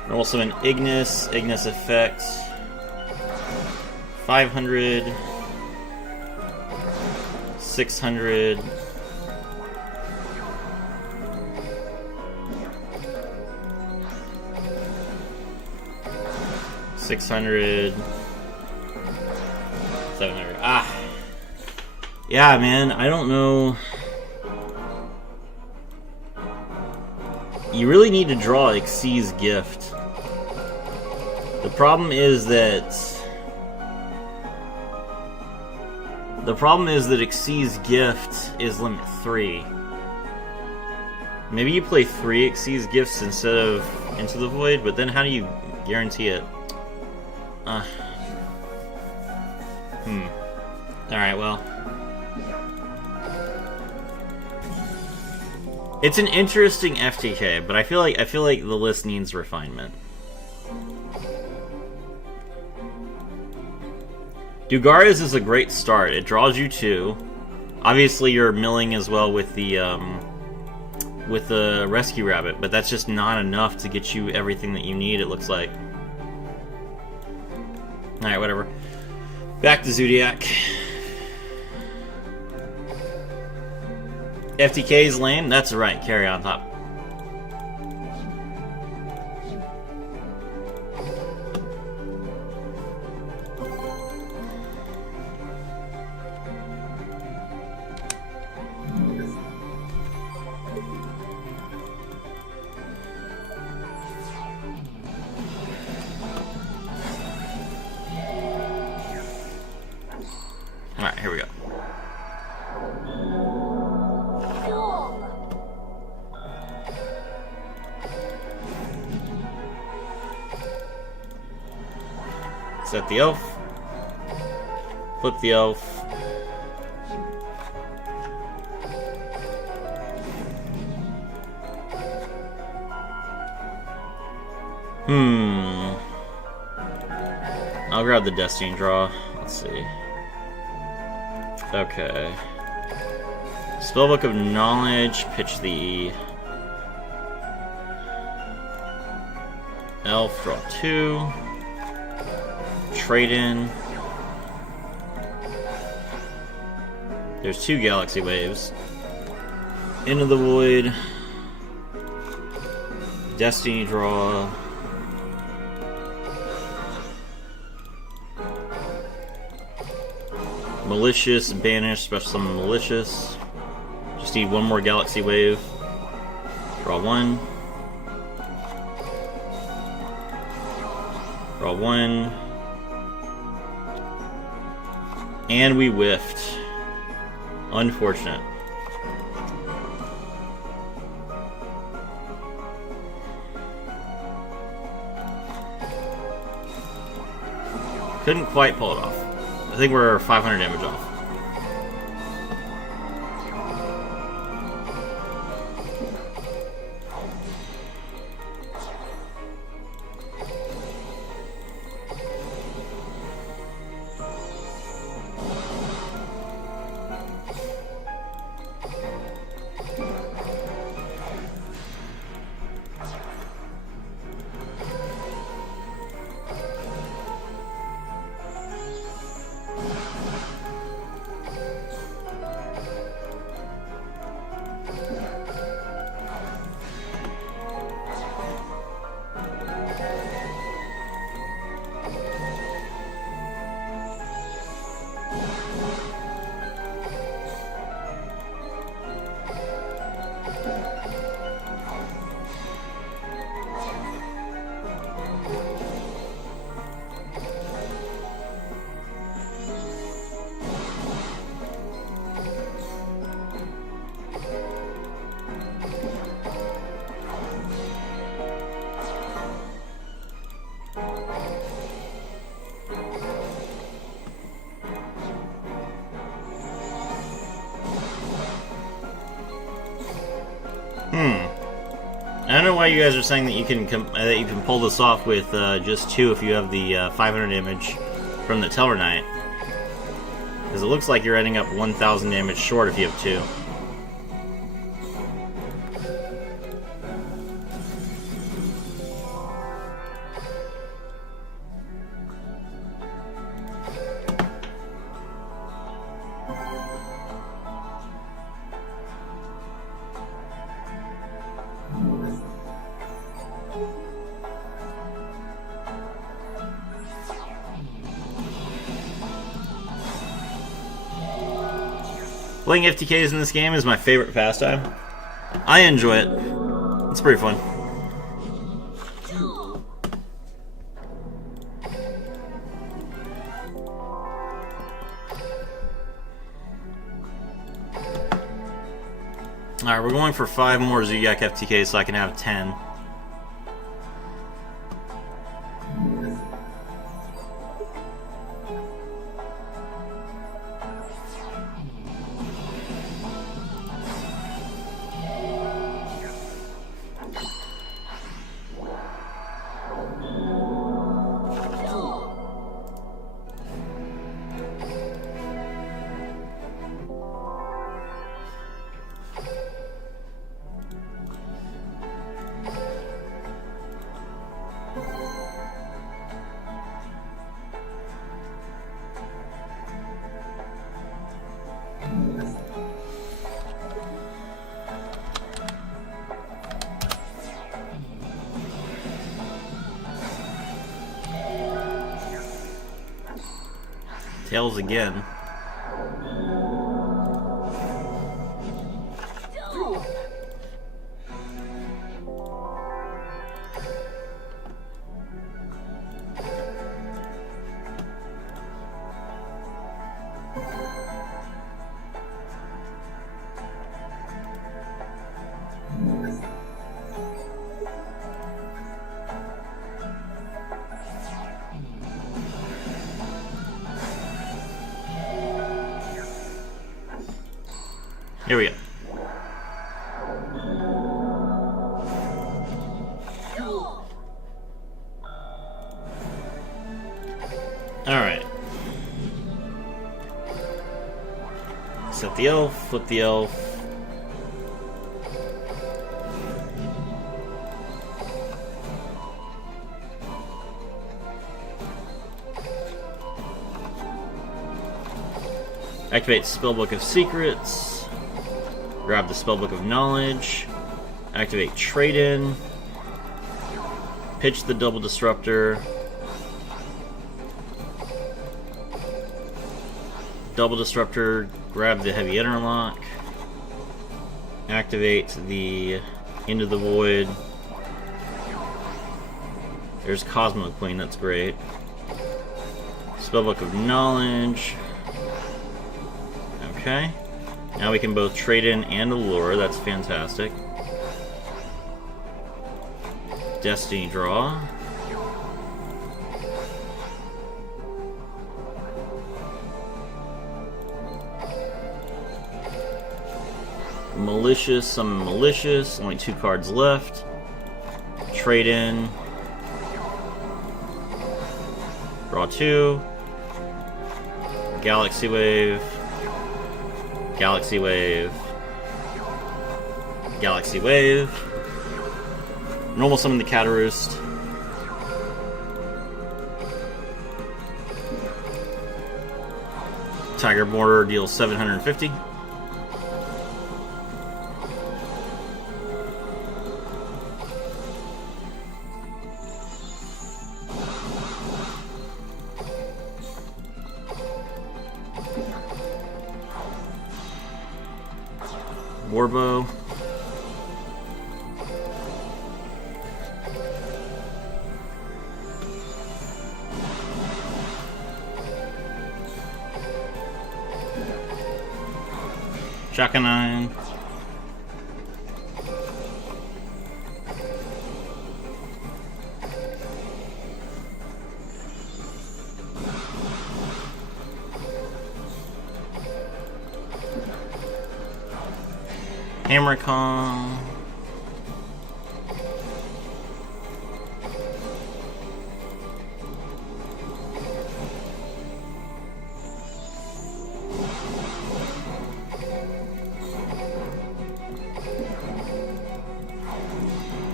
Roll summon Ignis effect. 500, 600, 600, 700. Ah. Yeah, man, I don't know. You really need to draw Xyz's Gift. The problem is that Xyz's Gift is limit 3. Maybe you play 3 Xyz's Gifts instead of Into the Void, but then how do you guarantee it? Alright, well. It's an interesting FTK, but I feel like the list needs refinement. Dugaria's is a great start. It draws you 2. Obviously, you're milling as well with the Rescue Rabbit, but that's just not enough to get you everything that you need, it looks like. Alright, whatever. Back to Zoodiac. FTKs lane? That's right, carry on top. Alright, here we go. Set the elf. Flip the elf. I'll grab the Destiny draw. Let's see. Okay. Spellbook of Knowledge. Pitch the elf. Draw 2. Trade in. There's 2 Galaxy Waves. Into the Void. Destiny draw. Malicious, banish, special summon Malicious. Just need 1 more Galaxy Wave. Draw 1. Draw 1. And we whiffed. Unfortunate. Couldn't quite pull it off. I think we're 500 damage off. I don't know why you guys are saying that you can pull this off with just 2 if you have the 500 damage from the Teller Knight. Because it looks like you're ending up 1,000 damage short if you have 2. Playing FTKs in this game is my favorite pastime. I enjoy it. It's pretty fun. Alright, we're going for 5 more Zoodiac FTKs so I can have 10. Tails again. Here we go. Alright. Set the elf, flip the elf. Activate Spellbook of Secrets. Grab the Spellbook of Knowledge. Activate Trade-In. Pitch the Double Disruptor. Double Disruptor, grab the Heavy Interlock. Activate the Into the Void. There's Cosmo Queen, that's great. Spellbook of Knowledge. Okay. Now we can both trade in and allure, that's fantastic. Destiny draw. Malicious, summon Malicious, only 2 cards left. Trade in. Draw 2. Galaxy Wave. Galaxy Wave. Galaxy Wave. Normal summon the Cataroost. Tiger Border deals 750. Warbow. Chakanine. Hammercon.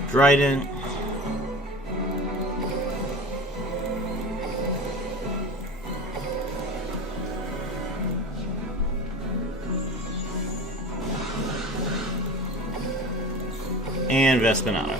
Trident. And Vestinado.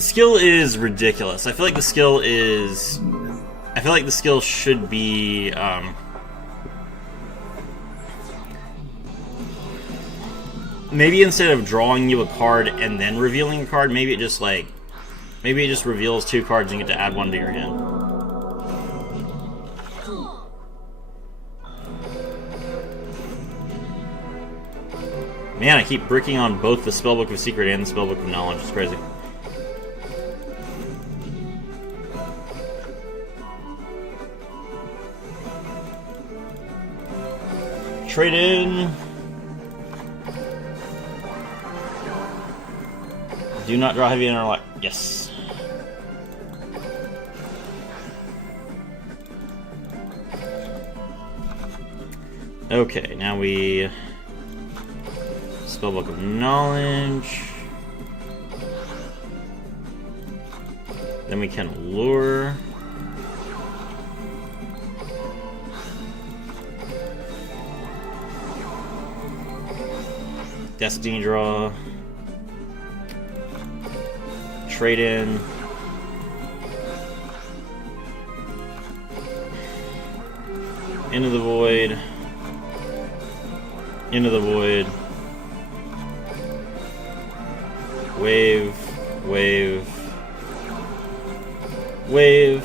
skill is ridiculous. I feel like the skill is... I feel like the skill should be... maybe instead of drawing you a card and then revealing a card, maybe it just like... maybe it just reveals 2 cards and you get to add 1 to your hand. Man, I keep bricking on both the Spellbook of Secret and the Spellbook of Knowledge. It's crazy. Trade in. Do not draw heavy interlock. Yes. Okay, now we... Spellbook of Knowledge. Then we can Allure. Destiny draw. Trade in. Into the Void. Into the Void. Wave, wave, wave.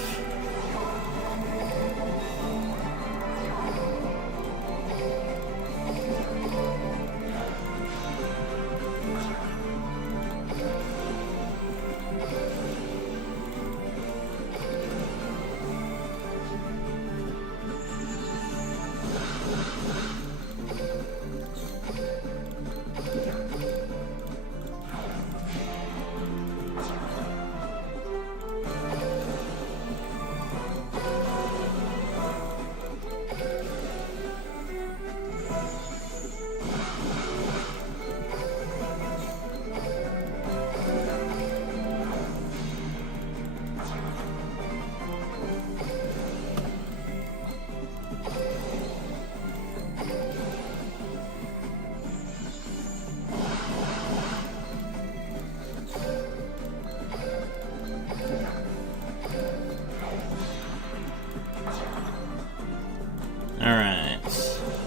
Alright.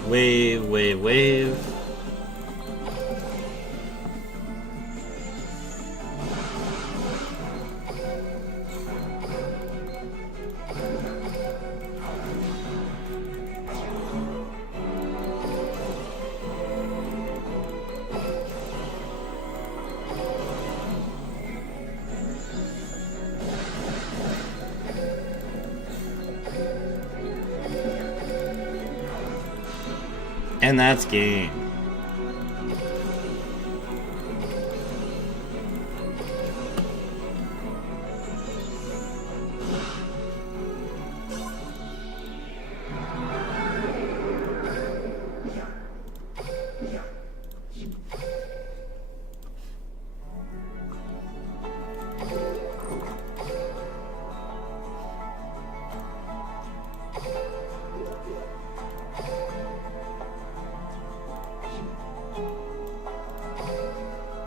Wave, wave, wave. And that's game.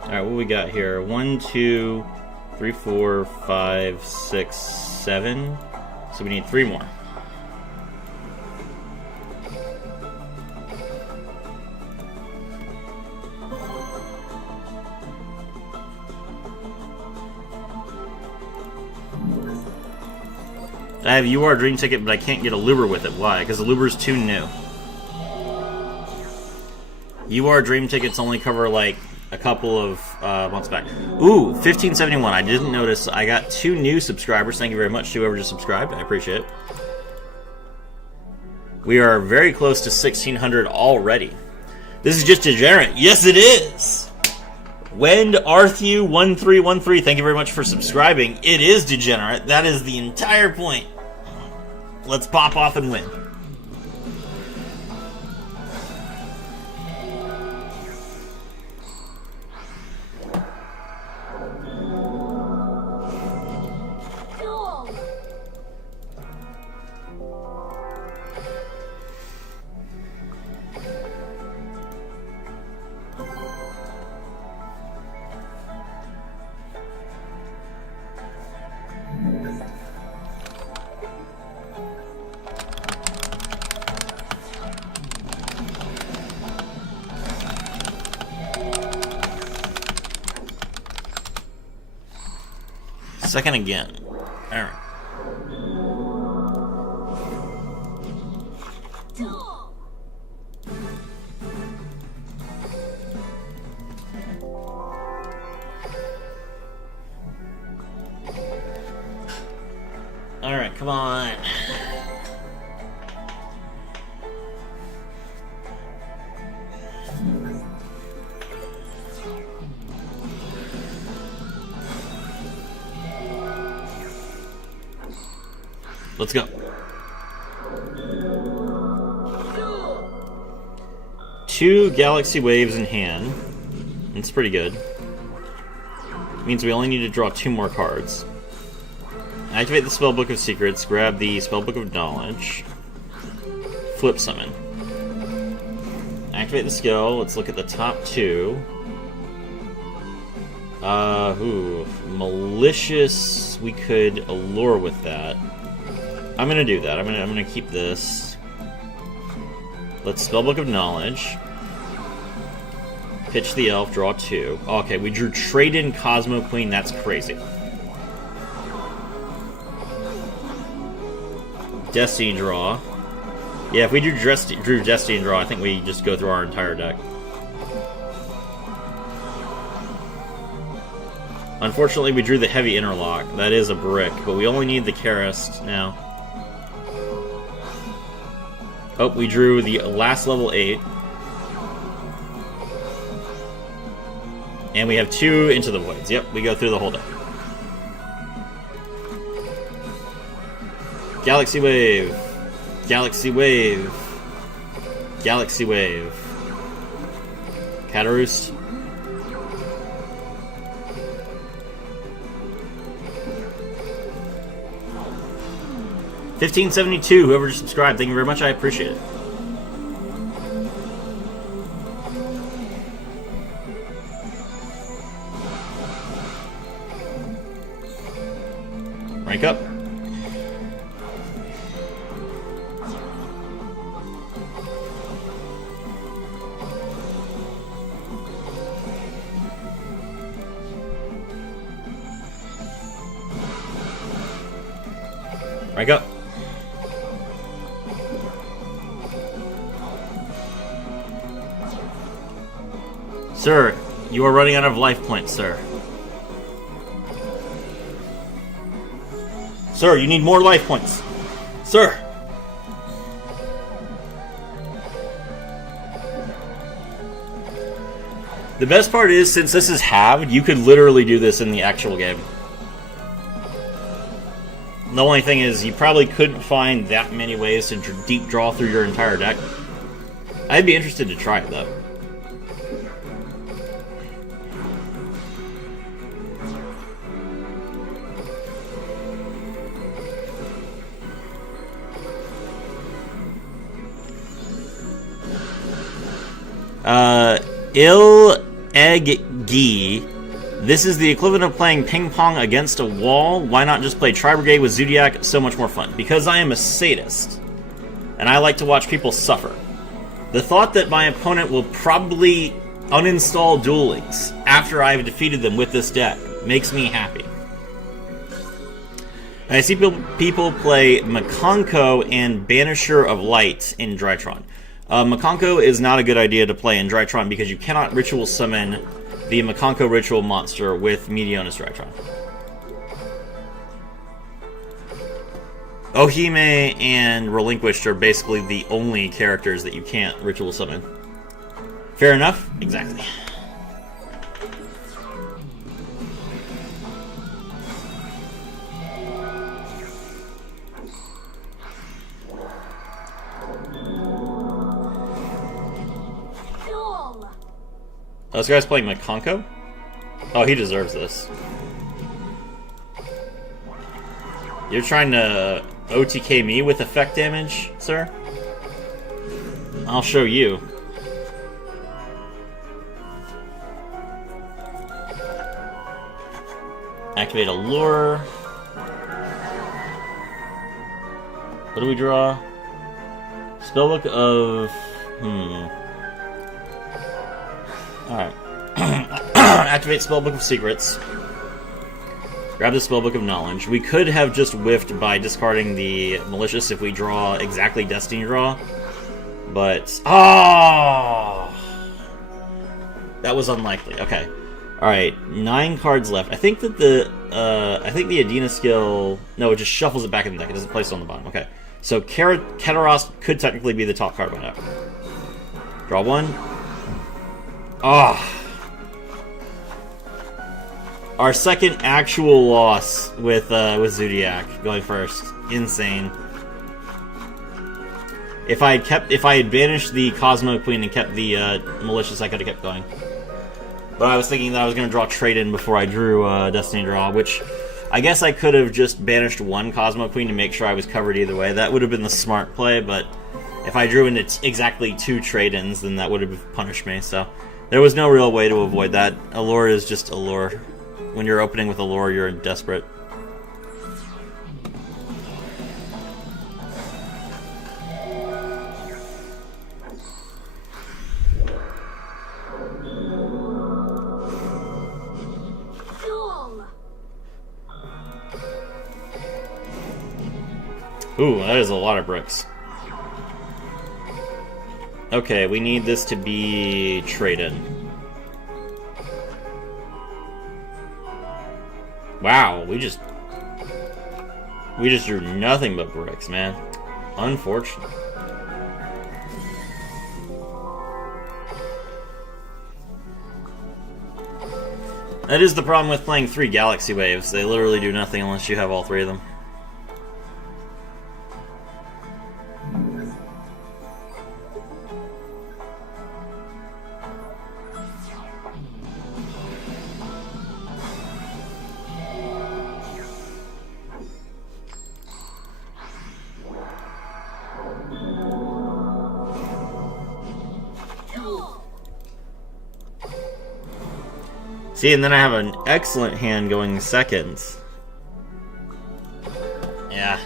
Alright, what we got here? 1, 2, 3, 4, 5, 6, 7. So we need 3 more. I have UR Dream Ticket, but I can't get a Lure with it. Why? Because the Lure's too new. UR Dream Tickets only cover like a couple of months back. Ooh, 1571. I didn't notice. I got 2 new subscribers. Thank you very much to whoever just subscribed. I appreciate it. We are very close to 1600 already. This is just degenerate. Yes, it is. Wend Arthew1313. Thank you very much for subscribing. It is degenerate. That is the entire point. Let's pop off and win. Second again. Alright. Alright, come on. Let's go. 2 Galaxy Waves in hand. That's pretty good. Means we only need to draw 2 more cards. Activate the Spellbook of Secrets, grab the Spellbook of Knowledge, flip summon. Activate the skill, let's look at the top 2. Malicious, we could allure with that. I'm gonna do that, I'm gonna keep this. Let's Spellbook of Knowledge. Pitch the elf, draw 2. Okay, we drew Trade-in Cosmo Queen, that's crazy. Destiny draw. Yeah, if we drew Destiny draw, I think we just go through our entire deck. Unfortunately, we drew the heavy interlock. That is a brick, but we only need the Karist now. Oh, we drew the last level 8. And we have 2 Into the Woods. Yep, we go through the whole deck. Galaxy Wave. Galaxy Wave. Galaxy Wave. Cataroost. $15.72, whoever just subscribed, thank you very much, I appreciate it. Rank up. Rank up. Sir, you are running out of life points, sir. Sir, you need more life points. Sir! The best part is, since this is halved, you could literally do this in the actual game. The only thing is, you probably couldn't find that many ways to deep draw through your entire deck. I'd be interested to try it, though. Il-Egg-Gi. This is the equivalent of playing ping pong against a wall. Why not just play Tri-Brigade with Zoodiac? So much more fun. Because I am a sadist, and I like to watch people suffer. The thought that my opponent will probably uninstall Duel Links after I have defeated them with this deck makes me happy. And I see people play Makonko and Banisher of Light in Drytron. Makonko is not a good idea to play in Drytron because you cannot ritual summon the Makonko ritual monster with Meteonis Drytron. Ohime and Relinquished are basically the only characters that you can't ritual summon. Fair enough? Exactly. Oh, this guy's playing Makonko? Oh, he deserves this. You're trying to OTK me with effect damage, sir? I'll show you. Activate a lure. What do we draw? Spellbook of... Alright. Activate Spellbook of Secrets. Grab the Spellbook of Knowledge. We could have just whiffed by discarding the Malicious if we draw exactly Destiny Draw. But... Oh! That was unlikely. Okay. Alright, 9 cards left. I think that the Adina skill... No, it just shuffles it back in the deck. It doesn't place it on the bottom. Okay. So, Kataros could technically be the top card by now. Draw 1. Ah! Our second actual loss with Zoodiac going first. Insane. If I had banished the Cosmo Queen and kept the Malicious, I could have kept going. But I was thinking that I was going to draw Trade-In before I drew Destiny Draw, which I guess I could have just banished one Cosmo Queen to make sure I was covered either way. That would have been the smart play, but if I drew into exactly 2 Trade-Ins, then that would have punished me. So there was no real way to avoid that. Allure is just Allure. When you're opening with Allure, you're desperate. Ooh, that is a lot of bricks. Okay, we need this to be Trade-In. Wow, we just drew nothing but bricks, man. Unfortunate. That is the problem with playing 3 Galaxy Waves. They literally do nothing unless you have all 3 of them. See, and then I have an excellent hand going seconds. Yeah.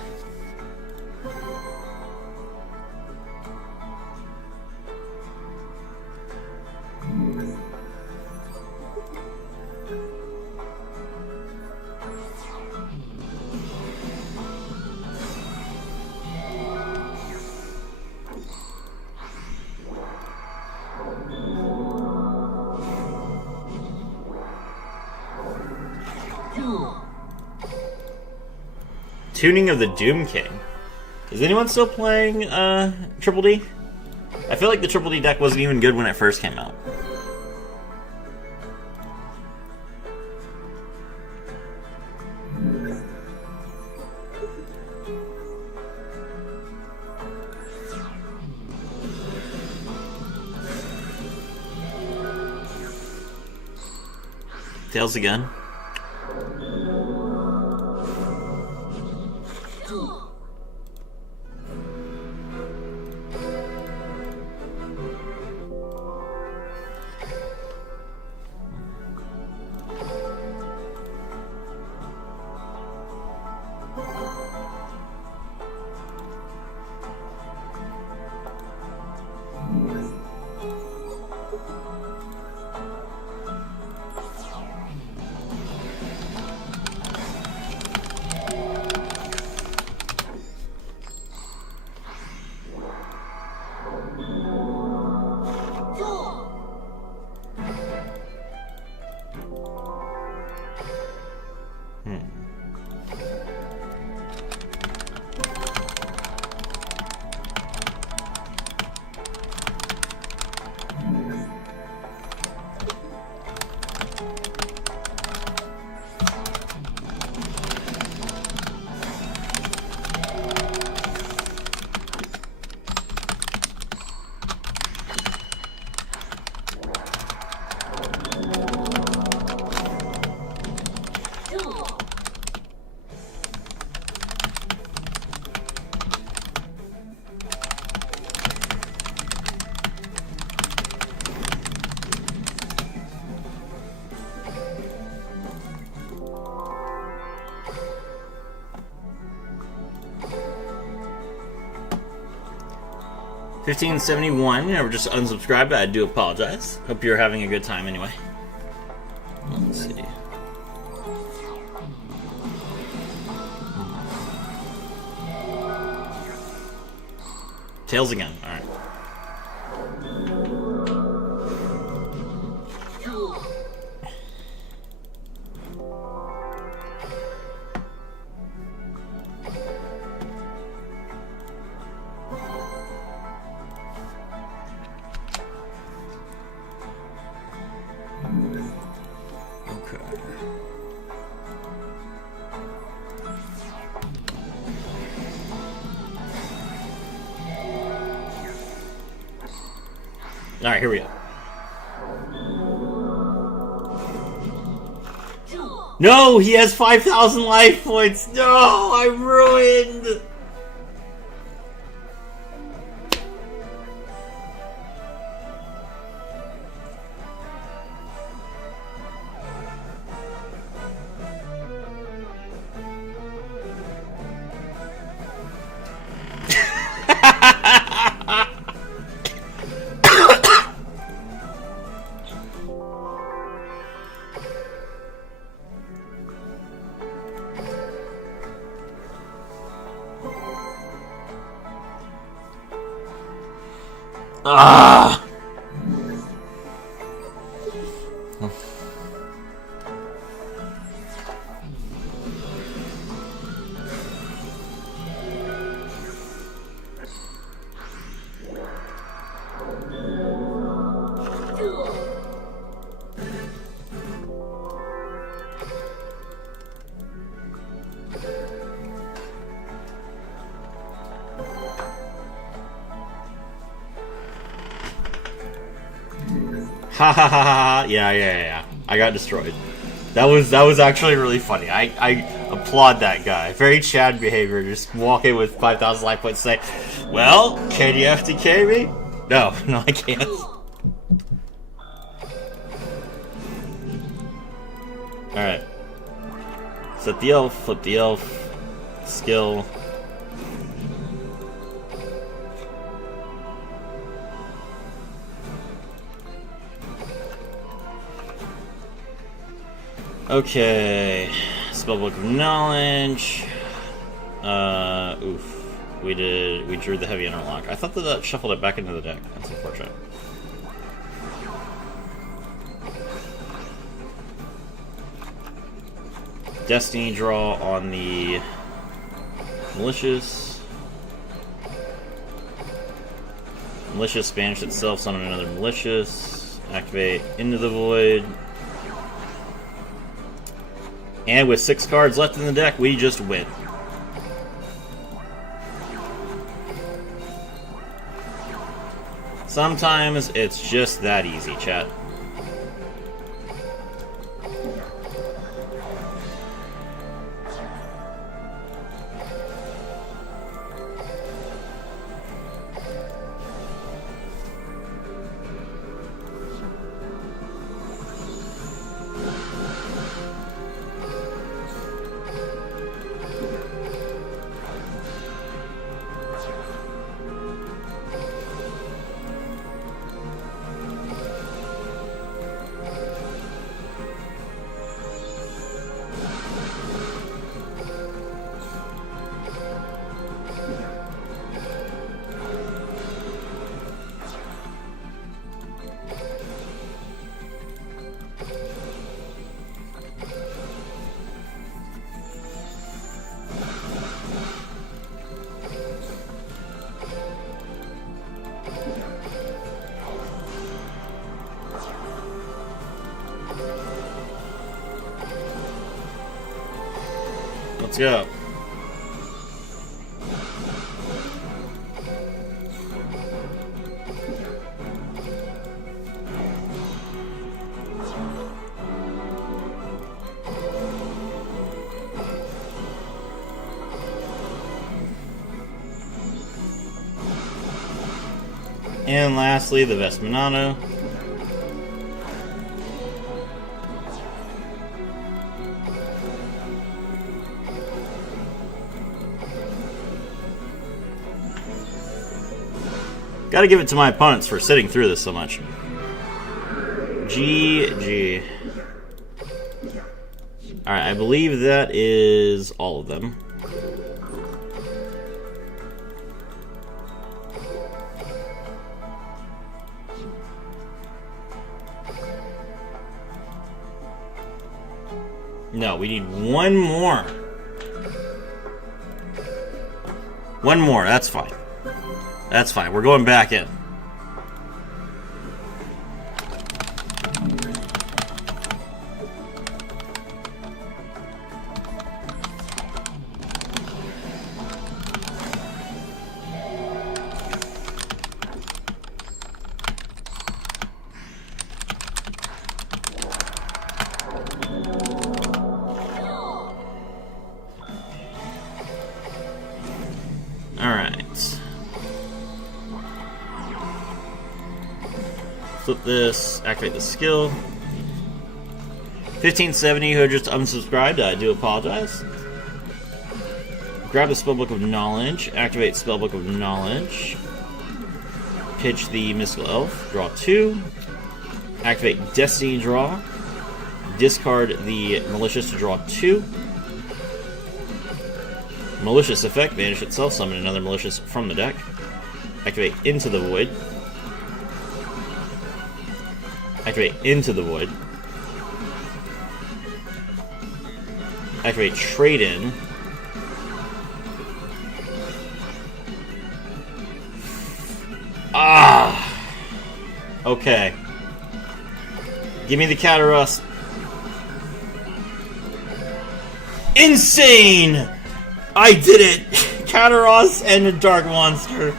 Tuning of the Doom King. Is anyone still playing Triple D? I feel like the Triple D deck wasn't even good when it first came out. Tails again. $15.71. Never just unsubscribed. I do apologize. Hope you're having a good time anyway. Let's see. Tails again. Alright. Alright, here we go. No, he has 5,000 life points. No, I'm ruined. Ah! Ha ha ha ha! Yeah. I got destroyed. That was actually really funny. I applaud that guy. Very Chad behavior. Just walk in with 5,000 life points and say, "Well, can you FTK me?" No, I can't. All right. Set the elf. Flip the elf. Skill. Okay, Spellbook of Knowledge. Oof. We drew the heavy interlock. I thought that shuffled it back into the deck. That's unfortunate. Destiny draw on the Malicious. Malicious banish itself, summon another Malicious. Activate Into the Void. And with 6 cards left in the deck, we just win. Sometimes it's just that easy, chat. Let's go. And lastly, the Vestminano. Gotta give it to my opponents for sitting through this so much. GG. Alright, I believe that is all of them. No, we need one more. One more, that's fine. That's fine, we're going back in. Alright. Flip this, activate the skill. 1570 who just unsubscribed, I do apologize. Grab the Spellbook of Knowledge, activate Spellbook of Knowledge. Pitch the Mystical Elf, draw 2. Activate Destiny Draw. Discard the Malicious to draw 2. Malicious effect, banish itself, summon another Malicious from the deck. Activate Into the Void. Activate Into the Void. Activate Trade In. Ah! Okay. Give me the Catarust. Insane! I did it! Cataros and a Dark Monster.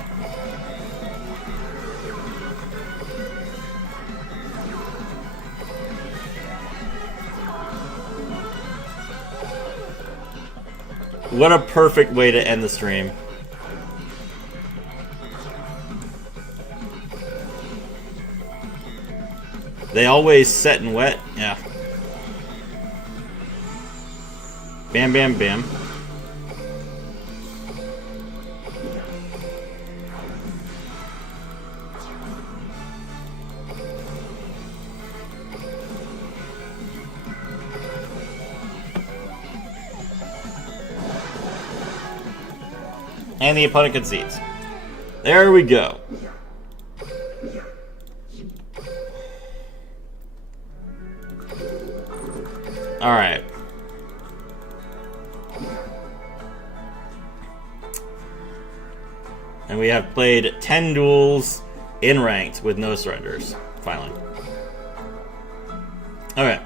What a perfect way to end the stream. They always set and wet. Yeah. Bam, bam, bam. And the opponent concedes. There we go. Alright. And we have played 10 duels in ranked with no surrenders. Finally. Okay.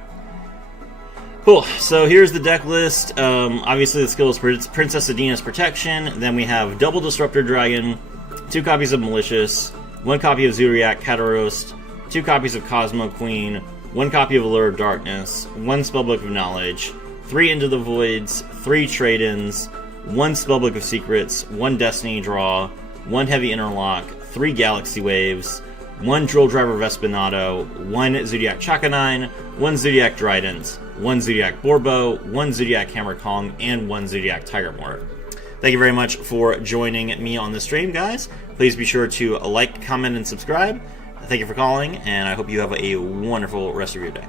Cool, so here's the deck list. Obviously the skill is Princess Adina's Protection. Then we have Double Disruptor Dragon, 2 copies of Malicious, 1 copy of Zoodiac Catarost, 2 copies of Cosmo Queen, 1 copy of Allure of Darkness, 1 Spellbook of Knowledge, 3 Into the Voids, 3 Trade-ins, 1 Spellbook of Secrets, 1 Destiny Draw, 1 Heavy Interlock, 3 Galaxy Waves, 1 Drill Driver Vespinato, 1 Zoodiac Chakanine, 1 Zoodiac Drident, 1 Zoodiac Borbo, 1 Zoodiac Hammer Kong, and 1 Zoodiac Tiger Mortar. Thank you very much for joining me on the stream, guys. Please be sure to like, comment, and subscribe. Thank you for calling, and I hope you have a wonderful rest of your day.